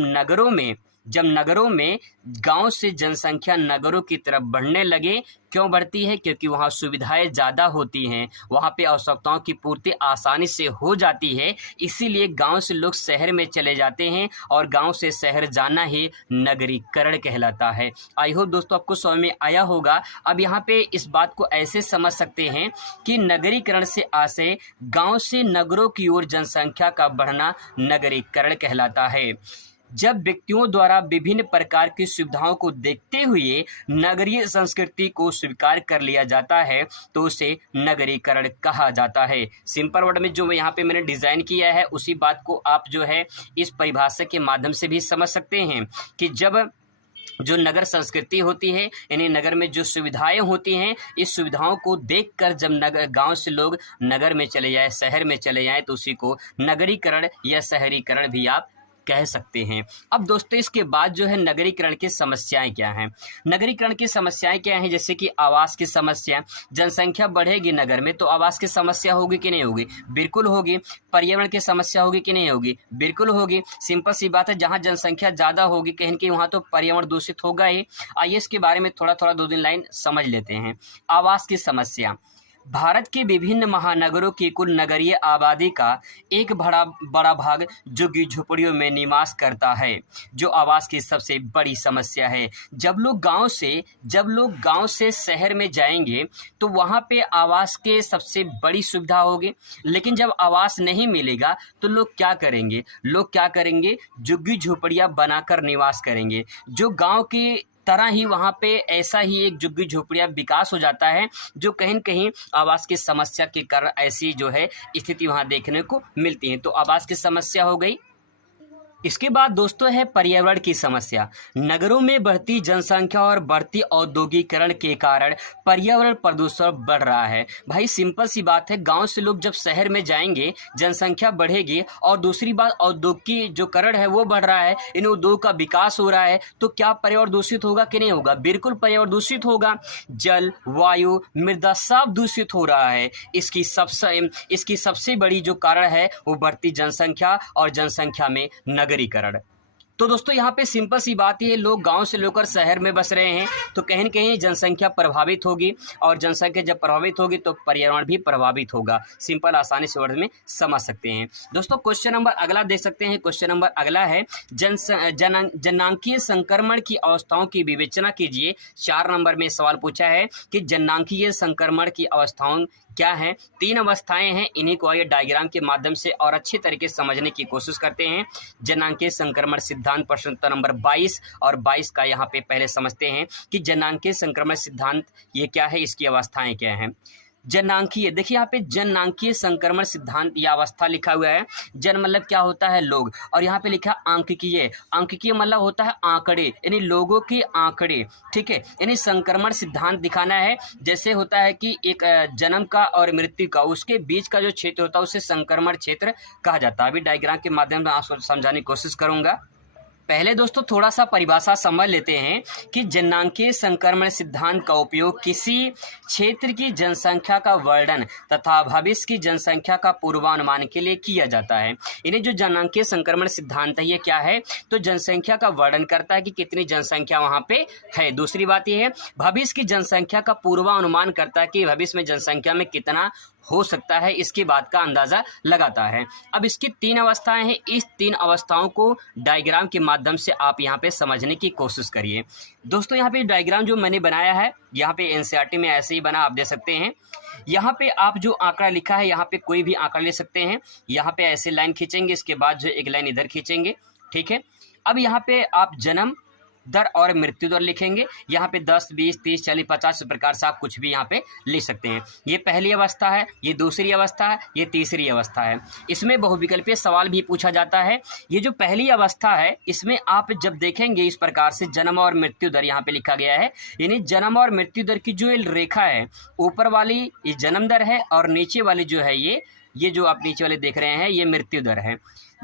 नगरों में गांव से जनसंख्या नगरों की तरफ बढ़ने लगे, क्यों बढ़ती है? क्योंकि वहाँ सुविधाएं ज़्यादा होती हैं, वहाँ पे आवश्यकताओं की पूर्ति आसानी से हो जाती है, इसीलिए गांव से लोग शहर में चले जाते हैं और गांव से शहर जाना ही नगरीकरण कहलाता है। आई होप दोस्तों आपको समझ में आया होगा। अब यहाँ पे इस बात को ऐसे समझ सकते हैं कि नगरीकरण से आशय गाँव से नगरों की ओर जनसंख्या का बढ़ना नगरीकरण कहलाता है। जब व्यक्तियों द्वारा विभिन्न प्रकार की सुविधाओं को देखते हुए नगरीय संस्कृति को स्वीकार कर लिया जाता है तो उसे नगरीकरण कहा जाता है। सिंपल वर्ड में जो यहाँ पे मैंने डिज़ाइन किया है उसी बात को आप जो है इस परिभाषा के माध्यम से भी समझ सकते हैं कि जब जो नगर संस्कृति होती है, यानी नगर में जो सुविधाएं होती हैं, इस सुविधाओं को देखकर जब गांव से लोग नगर में चले जाए, शहर में चले जाएं, तो उसी को नगरीकरण या शहरीकरण भी आप कह सकते हैं। अब दोस्तों इसके बाद जो है नगरीकरण की समस्याएं क्या हैं? नगरीकरण की समस्याएं क्या हैं? जैसे कि आवास की समस्या, जनसंख्या बढ़ेगी नगर में तो आवास की समस्या होगी कि नहीं होगी? बिल्कुल होगी। पर्यावरण की समस्या होगी कि नहीं होगी? बिल्कुल होगी। सिंपल सी बात है, जहाँ जनसंख्या ज़्यादा होगी कहीं कि वहाँ तो पर्यावरण दूषित होगा ही। आइए इसके बारे में थोड़ा 2-3 लाइन समझ लेते हैं। आवास की समस्या, भारत के विभिन्न महानगरों की कुल नगरीय आबादी का एक बड़ा भाग झुग्गी झोपड़ियों में निवास करता है, जो आवास की सबसे बड़ी समस्या है। जब लोग गांव से शहर में जाएंगे तो वहां पे आवास के सबसे बड़ी सुविधा होगी, लेकिन जब आवास नहीं मिलेगा तो लोग क्या करेंगे? झुग्गी झोपड़ियां बनाकर निवास करेंगे। जो गांव की तरह ही वहाँ पे ऐसा ही एक झुग्गी झोपड़ियाँ विकास हो जाता है, जो कहीं न कहीं आवास की समस्या के कारण ऐसी जो है स्थिति वहाँ देखने को मिलती है। तो आवास की समस्या हो गई। इसके बाद दोस्तों है पर्यावरण की समस्या। नगरों में बढ़ती जनसंख्या और बढ़ती औद्योगिकरण के कारण पर्यावरण प्रदूषण बढ़ रहा है। भाई सिंपल सी बात है, गांव से लोग जब शहर में जाएंगे जनसंख्या बढ़ेगी, और दूसरी बात औद्योगिक जो करण है वो बढ़ रहा है, इन उद्योग का विकास हो रहा है, तो क्या पर्यावरण दूषित होगा कि नहीं होगा? बिल्कुल पर्यावरण दूषित होगा। जल, वायु, मृदा सब दूषित हो रहा है। इसकी सबसे बड़ी जो कारण है वो बढ़ती जनसंख्या और जनसंख्या में नगरीकरण। तो दोस्तों यहाँ पे सिंपल सी बात ये है, लोग गांव से लेकर शहर में बस रहे हैं, तो कहीं न कहीं जनसंख्या प्रभावित होगी, और जनसंख्या जब प्रभावित होगी तो पर्यावरण भी प्रभावित होगा। सिंपल आसानी से वर्ड में समझ सकते हैं। दोस्तों क्वेश्चन नंबर अगला देख सकते हैं। क्वेश्चन नंबर अगला है जननांकीय संक्रमण की अवस्थाओं की विवेचना कीजिए। 4 नंबर में सवाल पूछा है कि जननांकीय संक्रमण की अवस्थाओं क्या हैं। 3 अवस्थाएं हैं, इन्हीं को आइए डायग्राम के माध्यम से और अच्छे तरीके से समझने की कोशिश करते हैं। जननांकीय संक्रमण सिद्धांत प्रश्न उत्तर नंबर 22 और 22 का यहाँ पे पहले समझते हैं कि जननांकीय संक्रमण सिद्धांत ये क्या है, इसकी अवस्थाएं क्या हैं। जननांकीय, देखिए यहाँ पे जननांकीय संक्रमण सिद्धांत या अवस्था लिखा हुआ है। जन मतलब क्या होता है? लोग, और यहाँ पे लिखा आंकिकीय। आंकिकीय मतलब होता है आंकड़े, यानी लोगों के आंकड़े, ठीक है। यानी संक्रमण सिद्धांत दिखाना है। जैसे होता है कि एक जन्म का और मृत्यु का, उसके बीच का जो क्षेत्र होता है उसे संक्रमण क्षेत्र कहा जाता है। अभी डायग्राम के माध्यम से आपको समझाने की कोशिश करूंगा। पहले दोस्तों थोड़ा सा परिभाषा समझ लेते हैं कि जननांकीय संक्रमण सिद्धांत का उपयोग किसी क्षेत्र की जनसंख्या का वर्णन तथा भविष्य की जनसंख्या का पूर्वानुमान के लिए किया जाता है। इन्हें जो जननांकीय संक्रमण सिद्धांत है ये क्या है, तो जनसंख्या का वर्णन करता है कि कितनी जनसंख्या वहाँ पे है। दूसरी बात ये है भविष्य की जनसंख्या का पूर्वानुमान करता है कि भविष्य में जनसंख्या में कितना हो सकता है, इसकी बात का अंदाजा लगाता है। अब इसकी 3 अवस्थाएं हैं, इस 3 अवस्थाओं को डायग्राम के माध्यम से आप यहाँ पे समझने की कोशिश करिए। दोस्तों यहाँ पे डायग्राम जो मैंने बनाया है, यहाँ पे एनसीईआरटी में ऐसे ही बना, आप देख सकते हैं। यहाँ पे आप जो आंकड़ा लिखा है, यहाँ पे कोई भी आंकड़ा ले सकते हैं। यहाँ पे ऐसे लाइन खींचेंगे, इसके बाद जो एक लाइन इधर खींचेंगे, ठीक है। अब यहाँ पे आप जन्म दर और मृत्यु दर लिखेंगे। यहाँ पे 10, 20, 30, 40, 50 इस प्रकार से आप कुछ भी यहाँ पे लिख सकते हैं। ये पहली अवस्था है, ये दूसरी अवस्था है, ये तीसरी अवस्था है। इसमें बहुविकल्पीय सवाल भी पूछा जाता है। ये जो पहली अवस्था है इसमें आप जब देखेंगे इस प्रकार से जन्म और मृत्यु दर यहाँ पे लिखा गया है, यानी जन्म और मृत्यु दर की जो रेखा है, ऊपर वाली ये जन्म दर है और नीचे वाली जो है ये जो आप नीचे वाले देख रहे हैं ये मृत्यु दर है।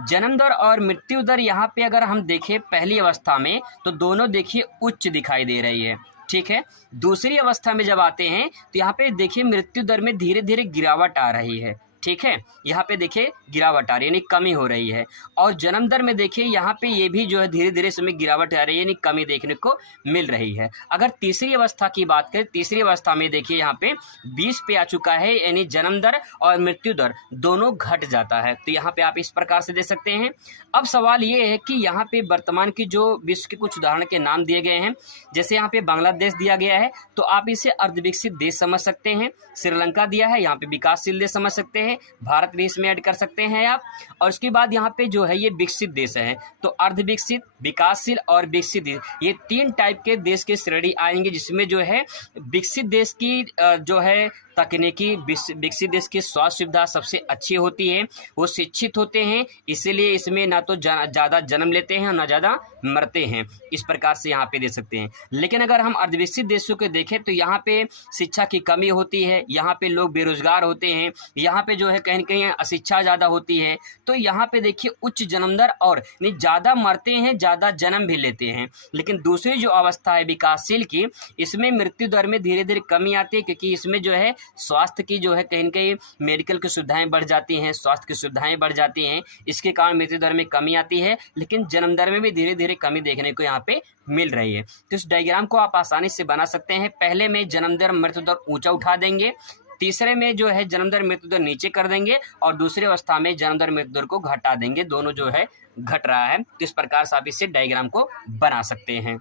जन्म दर और मृत्यु दर यहाँ पे अगर हम देखें पहली अवस्था में तो दोनों देखिए उच्च दिखाई दे रही है, ठीक है। दूसरी अवस्था में जब आते हैं तो यहाँ पे देखिए मृत्यु दर में धीरे धीरे गिरावट आ रही है, ठीक है। यहाँ पे देखिए गिरावट आ रही है, यानी कमी हो रही है। और जन्म दर में देखिए यहाँ पे ये भी जो है धीरे धीरे इसमें गिरावट आ रही है, यानी कमी देखने को मिल रही है। अगर तीसरी अवस्था की बात करें, तीसरी अवस्था में देखिए यहाँ पे 20 पे आ चुका है, यानी जन्म दर और मृत्यु दर दोनों घट जाता है। तो यहाँ पे आप इस प्रकार से दे सकते हैं। अब सवाल ये है कि यहाँ पे वर्तमान की जो विश्व के कुछ उदाहरण के नाम दिए गए हैं, जैसे यहाँ पे बांग्लादेश दिया गया है तो आप इसे अर्धविकसित देश समझ सकते हैं। श्रीलंका दिया है, यहाँ पे विकासशील देश समझ सकते हैं। भारत भी इसमें ऐड कर सकते हैं आप। और उसके बाद यहाँ पे जो है ये विकसित देश है, तो अर्धविकसित, विकासशील और विकसित देश, ये 3 टाइप के देश के श्रेणी आएंगे, जिसमें जो है विकसित देश की जो है तकनीकी, विकसित देश की स्वास्थ्य सुविधा सबसे अच्छी होती है, वो शिक्षित होते हैं, इसीलिए इसमें ना तो ज़्यादा जन्म लेते हैं और ना ज़्यादा मरते हैं। इस प्रकार से यहाँ पे दे सकते हैं। लेकिन अगर हम अर्धविकसित देशों को देखें तो यहाँ पे शिक्षा की कमी होती है, यहाँ पे लोग बेरोजगार होते हैं, यहाँ पे जो है कहीं कहीं अशिक्षा ज़्यादा होती है। तो यहाँ पे देखिए उच्च जन्म दर और नहीं ज़्यादा मरते हैं, ज़्यादा जन्म भी लेते हैं। लेकिन दूसरी जो अवस्था है विकासशील की, इसमें मृत्यु दर में धीरे धीरे कमी आती है, क्योंकि इसमें जो है स्वास्थ्य की जो है कहीं न कहीं मेडिकल की सुविधाएं बढ़ जाती हैं, स्वास्थ्य की सुविधाएं बढ़ जाती हैं, इसके कारण मृत्यु दर में कमी आती है। लेकिन जन्म दर में भी धीरे धीरे कमी देखने को यहाँ पे मिल रही है। तो इस डायग्राम को आप आसानी से बना सकते हैं। पहले में जन्म दर मृत्यु दर ऊंचा उठा देंगे, तीसरे में जो है जन्म दर मृत्यु दर नीचे कर देंगे, और दूसरी अवस्था में जन्म दर मृत्यु दर को घटा देंगे। दोनों जो है घट रहा है, तो इस प्रकार से आप इससे डायग्राम को बना सकते हैं।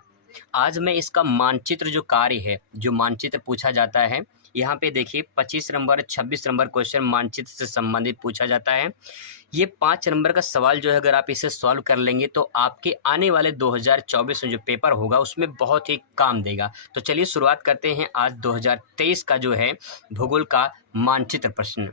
आज मैं इसका मानचित्र जो कार्य है, जो मानचित्र पूछा जाता है, यहाँ पे देखिए 25 नंबर 26 नंबर क्वेश्चन मानचित्र से संबंधित पूछा जाता है। ये 5 नंबर का सवाल जो है अगर आप इसे सॉल्व कर लेंगे तो आपके आने वाले 2024 में जो पेपर होगा उसमें बहुत ही काम देगा। तो चलिए शुरुआत करते हैं आज 2023 का जो है भूगोल का मानचित्र प्रश्न।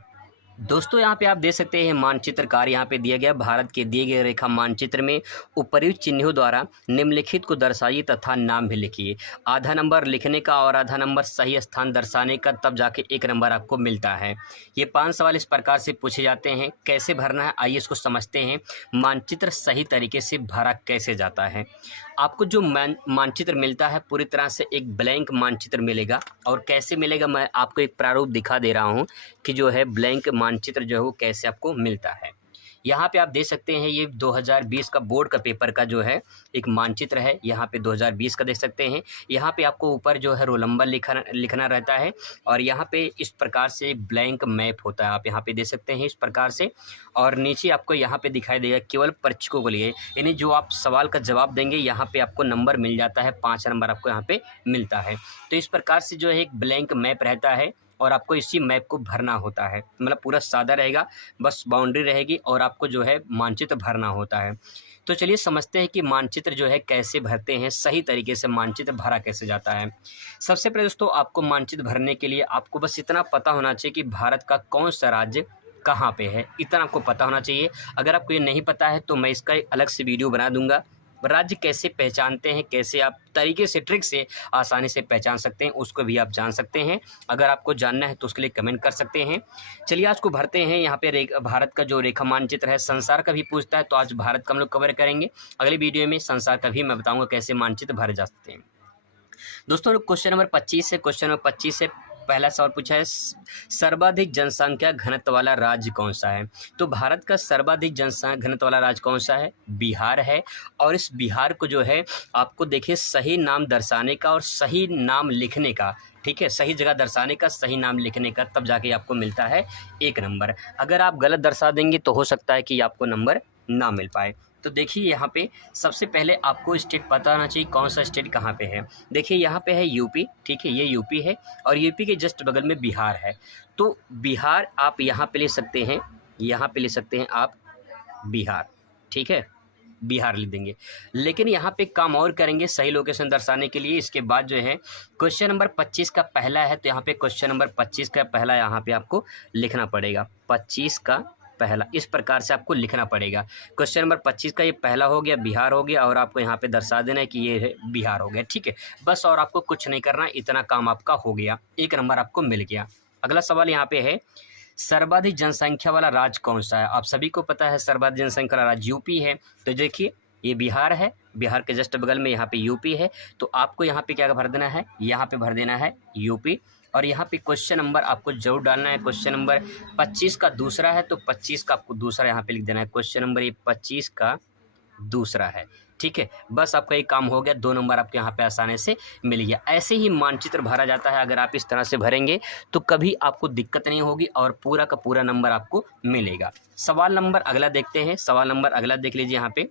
दोस्तों यहाँ पे आप देख सकते हैं मानचित्रकार यहाँ पे दिया गया भारत के दिए गए रेखा मानचित्र में उपर्युक्त चिन्हों द्वारा निम्नलिखित को दर्शाइए तथा नाम भी लिखिए। आधा नंबर लिखने का और आधा नंबर सही स्थान दर्शाने का, तब जाके 1 नंबर आपको मिलता है। ये 5 सवाल इस प्रकार से पूछे जाते हैं। कैसे भरना है आइए इसको समझते हैं। मानचित्र सही तरीके से भरा कैसे जाता है। आपको जो मानचित्र मिलता है पूरी तरह से एक ब्लैंक मानचित्र मिलेगा। और कैसे मिलेगा मैं आपको एक प्रारूप दिखा दे रहा हूँ कि जो है ब्लैंक मानचित्र जो है वो कैसे आपको मिलता है। यहाँ पे आप देख सकते हैं ये 2020 का बोर्ड का पेपर का जो है एक मानचित्र है। यहाँ पे 2020 का देख सकते हैं। यहाँ पे आपको ऊपर जो है रोल नंबर लिखना रहता है और यहाँ पे इस प्रकार से एक ब्लैंक मैप होता है। आप यहाँ पे देख सकते हैं इस प्रकार से। और नीचे आपको यहाँ पे दिखाई देगा केवल परीक्षकों के लिए, यानी जो आप सवाल का जवाब देंगे यहाँ पे आपको नंबर मिल जाता है। 5 नंबर आपको यहाँ पे मिलता है। तो इस प्रकार से जो है एक ब्लैंक मैप रहता है और आपको इसी मैप को भरना होता है। मतलब पूरा सादा रहेगा, बस बाउंड्री रहेगी और आपको जो है मानचित्र भरना होता है। तो चलिए समझते हैं कि मानचित्र जो है कैसे भरते हैं, सही तरीके से मानचित्र भरा कैसे जाता है। सबसे पहले दोस्तों आपको मानचित्र भरने के लिए आपको बस इतना पता होना चाहिए कि भारत का कौन सा राज्य कहाँ पे है, इतना आपको पता होना चाहिए। अगर आपको ये नहीं पता है तो मैं इसका एक अलग से वीडियो बना दूंगा। राज्य कैसे पहचानते हैं, कैसे आप तरीके से ट्रिक से आसानी से पहचान सकते हैं, उसको भी आप जान सकते हैं। अगर आपको जानना है तो उसके लिए कमेंट कर सकते हैं। चलिए आज को भरते हैं। यहाँ पे भारत का जो रेखा मानचित्र है, संसार का भी पूछता है तो आज भारत का हम लोग कवर करेंगे। अगले वीडियो में संसार का भी मैं बताऊँगा कैसे मानचित्र भरे जा सकते हैं। दोस्तों क्वेश्चन नंबर 25 है। क्वेश्चन नंबर 25 से पहला सवाल पूछा है सर्वाधिक जनसंख्या घनत्व वाला राज्य कौन सा है। तो भारत का सर्वाधिक जनसंख्या घनत्व वाला राज्य कौन सा है, बिहार है। और इस बिहार को जो है आपको देखिए सही नाम दर्शाने का और सही नाम लिखने का, ठीक है, सही जगह दर्शाने का, सही नाम लिखने का, तब जाके आपको मिलता है 1 नंबर। अगर आप गलत दर्शा देंगे तो हो सकता है कि आपको नंबर ना मिल पाए। तो देखिए यहाँ पे सबसे पहले आपको स्टेट पता होना चाहिए कौन सा स्टेट कहाँ पे है। देखिए यहाँ पे है यूपी, ठीक है, ये यूपी है और यूपी के जस्ट बगल में बिहार है। तो बिहार आप यहाँ पे ले सकते हैं, यहाँ पे ले सकते हैं आप बिहार, ठीक है, बिहार लिख देंगे। लेकिन यहाँ पे काम और करेंगे सही लोकेशन दर्शाने के लिए। इसके बाद जो है क्वेश्चन नंबर 25 का पहला है तो यहाँ पे क्वेश्चन नंबर 25 का पहला यहाँ पे आपको लिखना पड़ेगा। 25 का पहला इस प्रकार से आपको लिखना पड़ेगा। क्वेश्चन नंबर 25 का ये पहला हो गया, बिहार हो गया, और आपको यहाँ पे दर्शा देना है कि ये है बिहार हो गया, ठीक है। बस और आपको कुछ नहीं करना, इतना काम आपका हो गया, 1 नंबर आपको मिल गया। अगला सवाल यहाँ पे है सर्वाधिक जनसंख्या वाला राज्य कौन सा है। आप सभी को पता है सर्वाधिक जनसंख्या वाला राज्य यूपी है। तो देखिए ये बिहार है, बिहार के जस्ट बगल में यहाँ पे यूपी है। तो आपको यहाँ पे क्या भर देना है, यहाँ पे भर देना है यूपी। और यहाँ पे क्वेश्चन नंबर आपको जरूर डालना है। क्वेश्चन नंबर 25 का दूसरा है तो 25 का आपको दूसरा यहाँ पे लिख देना है। क्वेश्चन नंबर ये 25 का दूसरा है, ठीक है। बस आपका एक काम हो गया, 2 नंबर आपके यहाँ पे आसानी से मिल गया। ऐसे ही मानचित्र भरा जाता है। अगर आप इस तरह से भरेंगे तो कभी आपको दिक्कत नहीं होगी और पूरा का पूरा नंबर आपको मिलेगा। सवाल नंबर अगला देखते हैं। सवाल नंबर अगला देख लीजिए। यहाँ पे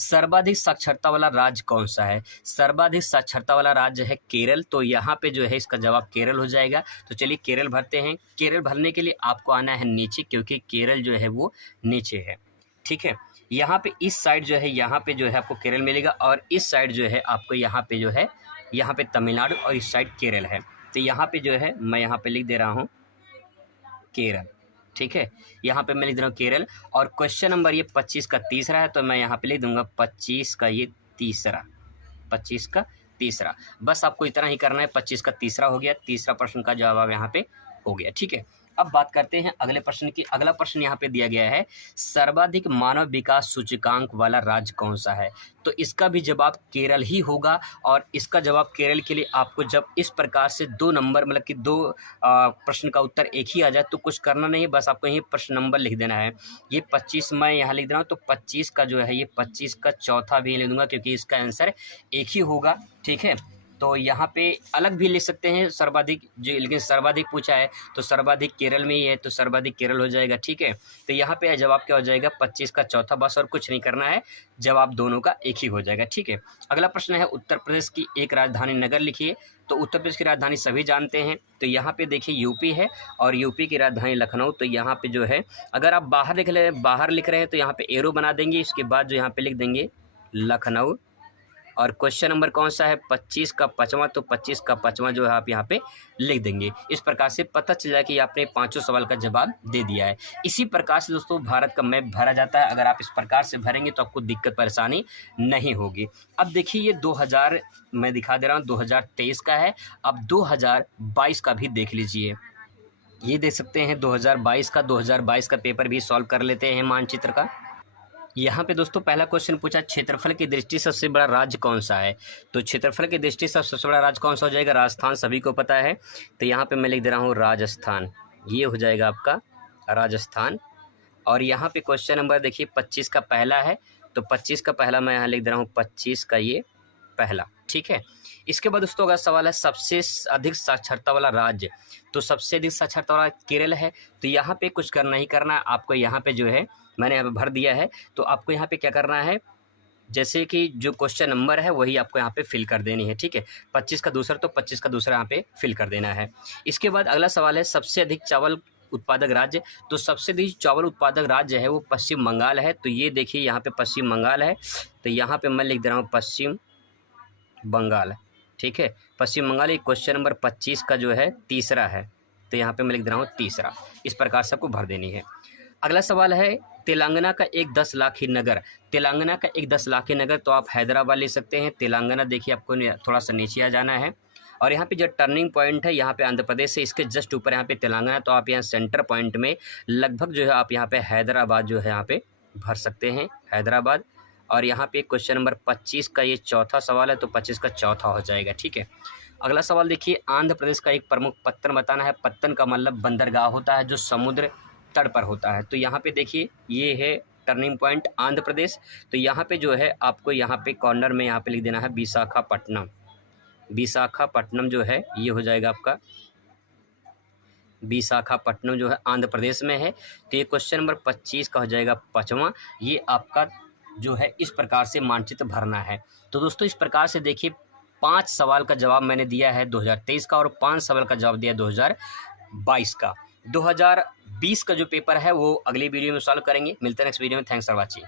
सर्वाधिक साक्षरता वाला राज्य कौन सा है। सर्वाधिक साक्षरता वाला राज्य है केरल। तो यहाँ पे जो है इसका जवाब केरल हो जाएगा। तो चलिए केरल भरते हैं। केरल भरने के लिए आपको आना है नीचे, क्योंकि केरल जो है वो नीचे है, ठीक है। यहाँ पे इस साइड जो है, यहाँ पे जो है आपको केरल मिलेगा और इस साइड जो है आपको यहाँ पे जो है, यहाँ पे तमिलनाडु और इस साइड केरल है। तो यहाँ पे जो है मैं यहाँ पे लिख दे रहा हूँ केरल, ठीक है। यहाँ पे मैं लिख दे रहा हूँ केरल। और क्वेश्चन नंबर ये 25 का तीसरा है तो मैं यहाँ पे लिख दूंगा 25 का ये तीसरा, 25 का तीसरा। बस आपको इतना ही करना है। 25 का तीसरा हो गया, तीसरा प्रश्न का जवाब यहाँ पे हो गया, ठीक है। अब बात करते हैं अगले प्रश्न की। अगला प्रश्न यहाँ पे दिया गया है सर्वाधिक मानव विकास सूचकांक वाला राज्य कौन सा है। तो इसका भी जवाब केरल ही होगा। और इसका जवाब केरल के लिए आपको जब इस प्रकार से 2 नंबर मतलब कि 2 प्रश्न का उत्तर एक ही आ जाए तो कुछ करना नहीं है, बस आपको यही प्रश्न नंबर लिख देना है। ये 25 मैं यहाँ लिख दे रहा हूँ, तो 25 का जो है ये 25 का चौथा भी लिख दूंगा क्योंकि इसका आंसर एक ही होगा, ठीक है। तो यहाँ पे अलग भी लिख सकते हैं सर्वाधिक जो, लेकिन सर्वाधिक पूछा है तो सर्वाधिक केरल में ही है तो सर्वाधिक केरल हो जाएगा, ठीक है। तो यहाँ पे जवाब क्या हो जाएगा 25 का चौथा, बस और कुछ नहीं करना है, जवाब दोनों का एक ही हो जाएगा, ठीक है। अगला प्रश्न है उत्तर प्रदेश की एक राजधानी नगर लिखिए। तो उत्तर प्रदेश की राजधानी सभी जानते हैं। तो यहाँ पे देखिए यूपी है और यूपी की राजधानी लखनऊ। तो यहाँ पे जो है अगर आप बाहर लिख रहे हैं तो यहाँ पे एरो बना देंगे। इसके बाद जो यहाँ पे लिख देंगे लखनऊ, और क्वेश्चन नंबर कौन सा है 25 का 5वां, तो 25 का 5वां जो है आप यहाँ पे लिख देंगे। इस प्रकार से पता चल जाए कि आपने पांचों सवाल का जवाब दे दिया है। इसी प्रकार से दोस्तों भारत का मैप भरा जाता है। अगर आप इस प्रकार से भरेंगे तो आपको दिक्कत परेशानी नहीं होगी। अब देखिए ये 2000 मैं दिखा दे रहा हूँ 2023 का है। अब 2022 का भी देख लीजिए, ये देख सकते हैं 2022 का पेपर भी सॉल्व कर लेते हैं मानचित्र का। यहाँ पे दोस्तों पहला क्वेश्चन पूछा क्षेत्रफल की दृष्टि से सबसे बड़ा राज्य कौन सा है। तो क्षेत्रफल की दृष्टि से सबसे बड़ा राज्य कौन सा हो जाएगा, राजस्थान, सभी को पता है। तो यहाँ पे मैं लिख दे रहा हूँ राजस्थान, ये हो जाएगा आपका राजस्थान। और यहाँ पे क्वेश्चन नंबर देखिए 25 का पहला है, तो 25 का पहला मैं यहाँ लिख दे रहा हूँ 25 का ये पहला, ठीक है। इसके बाद दोस्तों अगला सवाल है सबसे अधिक साक्षरता वाला राज्य। तो सबसे अधिक साक्षरता वाला केरल है। तो यहाँ पे कुछ करना ही करना है आपको, यहाँ पे जो है मैंने यहाँ पे भर दिया है। तो आपको यहाँ पे क्या करना है, जैसे कि जो क्वेश्चन नंबर है वही आपको यहाँ पे फिल कर देनी है, ठीक है। 25 का दूसरा, तो 25 का दूसरा यहाँ पे फिल कर देना है। इसके बाद अगला सवाल है सबसे अधिक चावल उत्पादक राज्य। तो सबसे अधिक चावल उत्पादक राज्य है वो पश्चिम बंगाल है। तो ये देखिए यहाँ पे पश्चिम बंगाल है। तो यहाँ पे मैं लिख दे रहा हूँ पश्चिम बंगाल, ठीक है। पश्चिम बंगाल एक क्वेश्चन नंबर 25 का जो है तीसरा है। तो यहाँ पे मैं लिख दे रहा हूँ तीसरा। इस प्रकार से आपको भर देनी है। अगला सवाल है तेलंगाना का एक 10 लाखी नगर। तेलंगाना का एक 10 लाखी नगर, तो आप हैदराबाद ले सकते हैं। तेलंगाना देखिए आपको थोड़ा सा नीचे आ जाना है। और यहाँ पे जो टर्निंग पॉइंट है यहाँ पे आंध्र प्रदेश से इसके जस्ट ऊपर यहाँ पे तेलंगाना। तो आप यहाँ सेंटर पॉइंट में लगभग जो है आप यहाँ पे हैदराबाद जो है यहाँ पे भर सकते हैं, हैदराबाद। और यहाँ पे क्वेश्चन नंबर 25 का ये चौथा सवाल है, तो 25 का चौथा हो जाएगा, ठीक है। अगला सवाल देखिए आंध्र प्रदेश का एक प्रमुख पत्तन बताना है। पत्तन का मतलब बंदरगाह होता है जो समुद्र तट पर होता है। तो यहाँ पे देखिए ये है टर्निंग पॉइंट आंध्र प्रदेश। तो यहाँ पे जो है आपको यहाँ पे कॉर्नर में यहाँ पे लिख देना है विशाखापट्टनम। विशाखापट्टनम जो है ये हो जाएगा आपका, विशाखापट्टनम जो है आंध्र प्रदेश में है। तो ये क्वेश्चन नंबर 25 का हो जाएगा 5वां। ये आपका जो है इस प्रकार से मानचित्र भरना है। तो दोस्तों इस प्रकार से देखिए 5 सवाल का जवाब मैंने दिया है 2023 का, और 5 सवाल का जवाब दिया 2022 का। 2020 का जो पेपर है वो अगली वीडियो में सॉल्व करेंगे। मिलते हैं नेक्स्ट वीडियो में। Thanks for watching.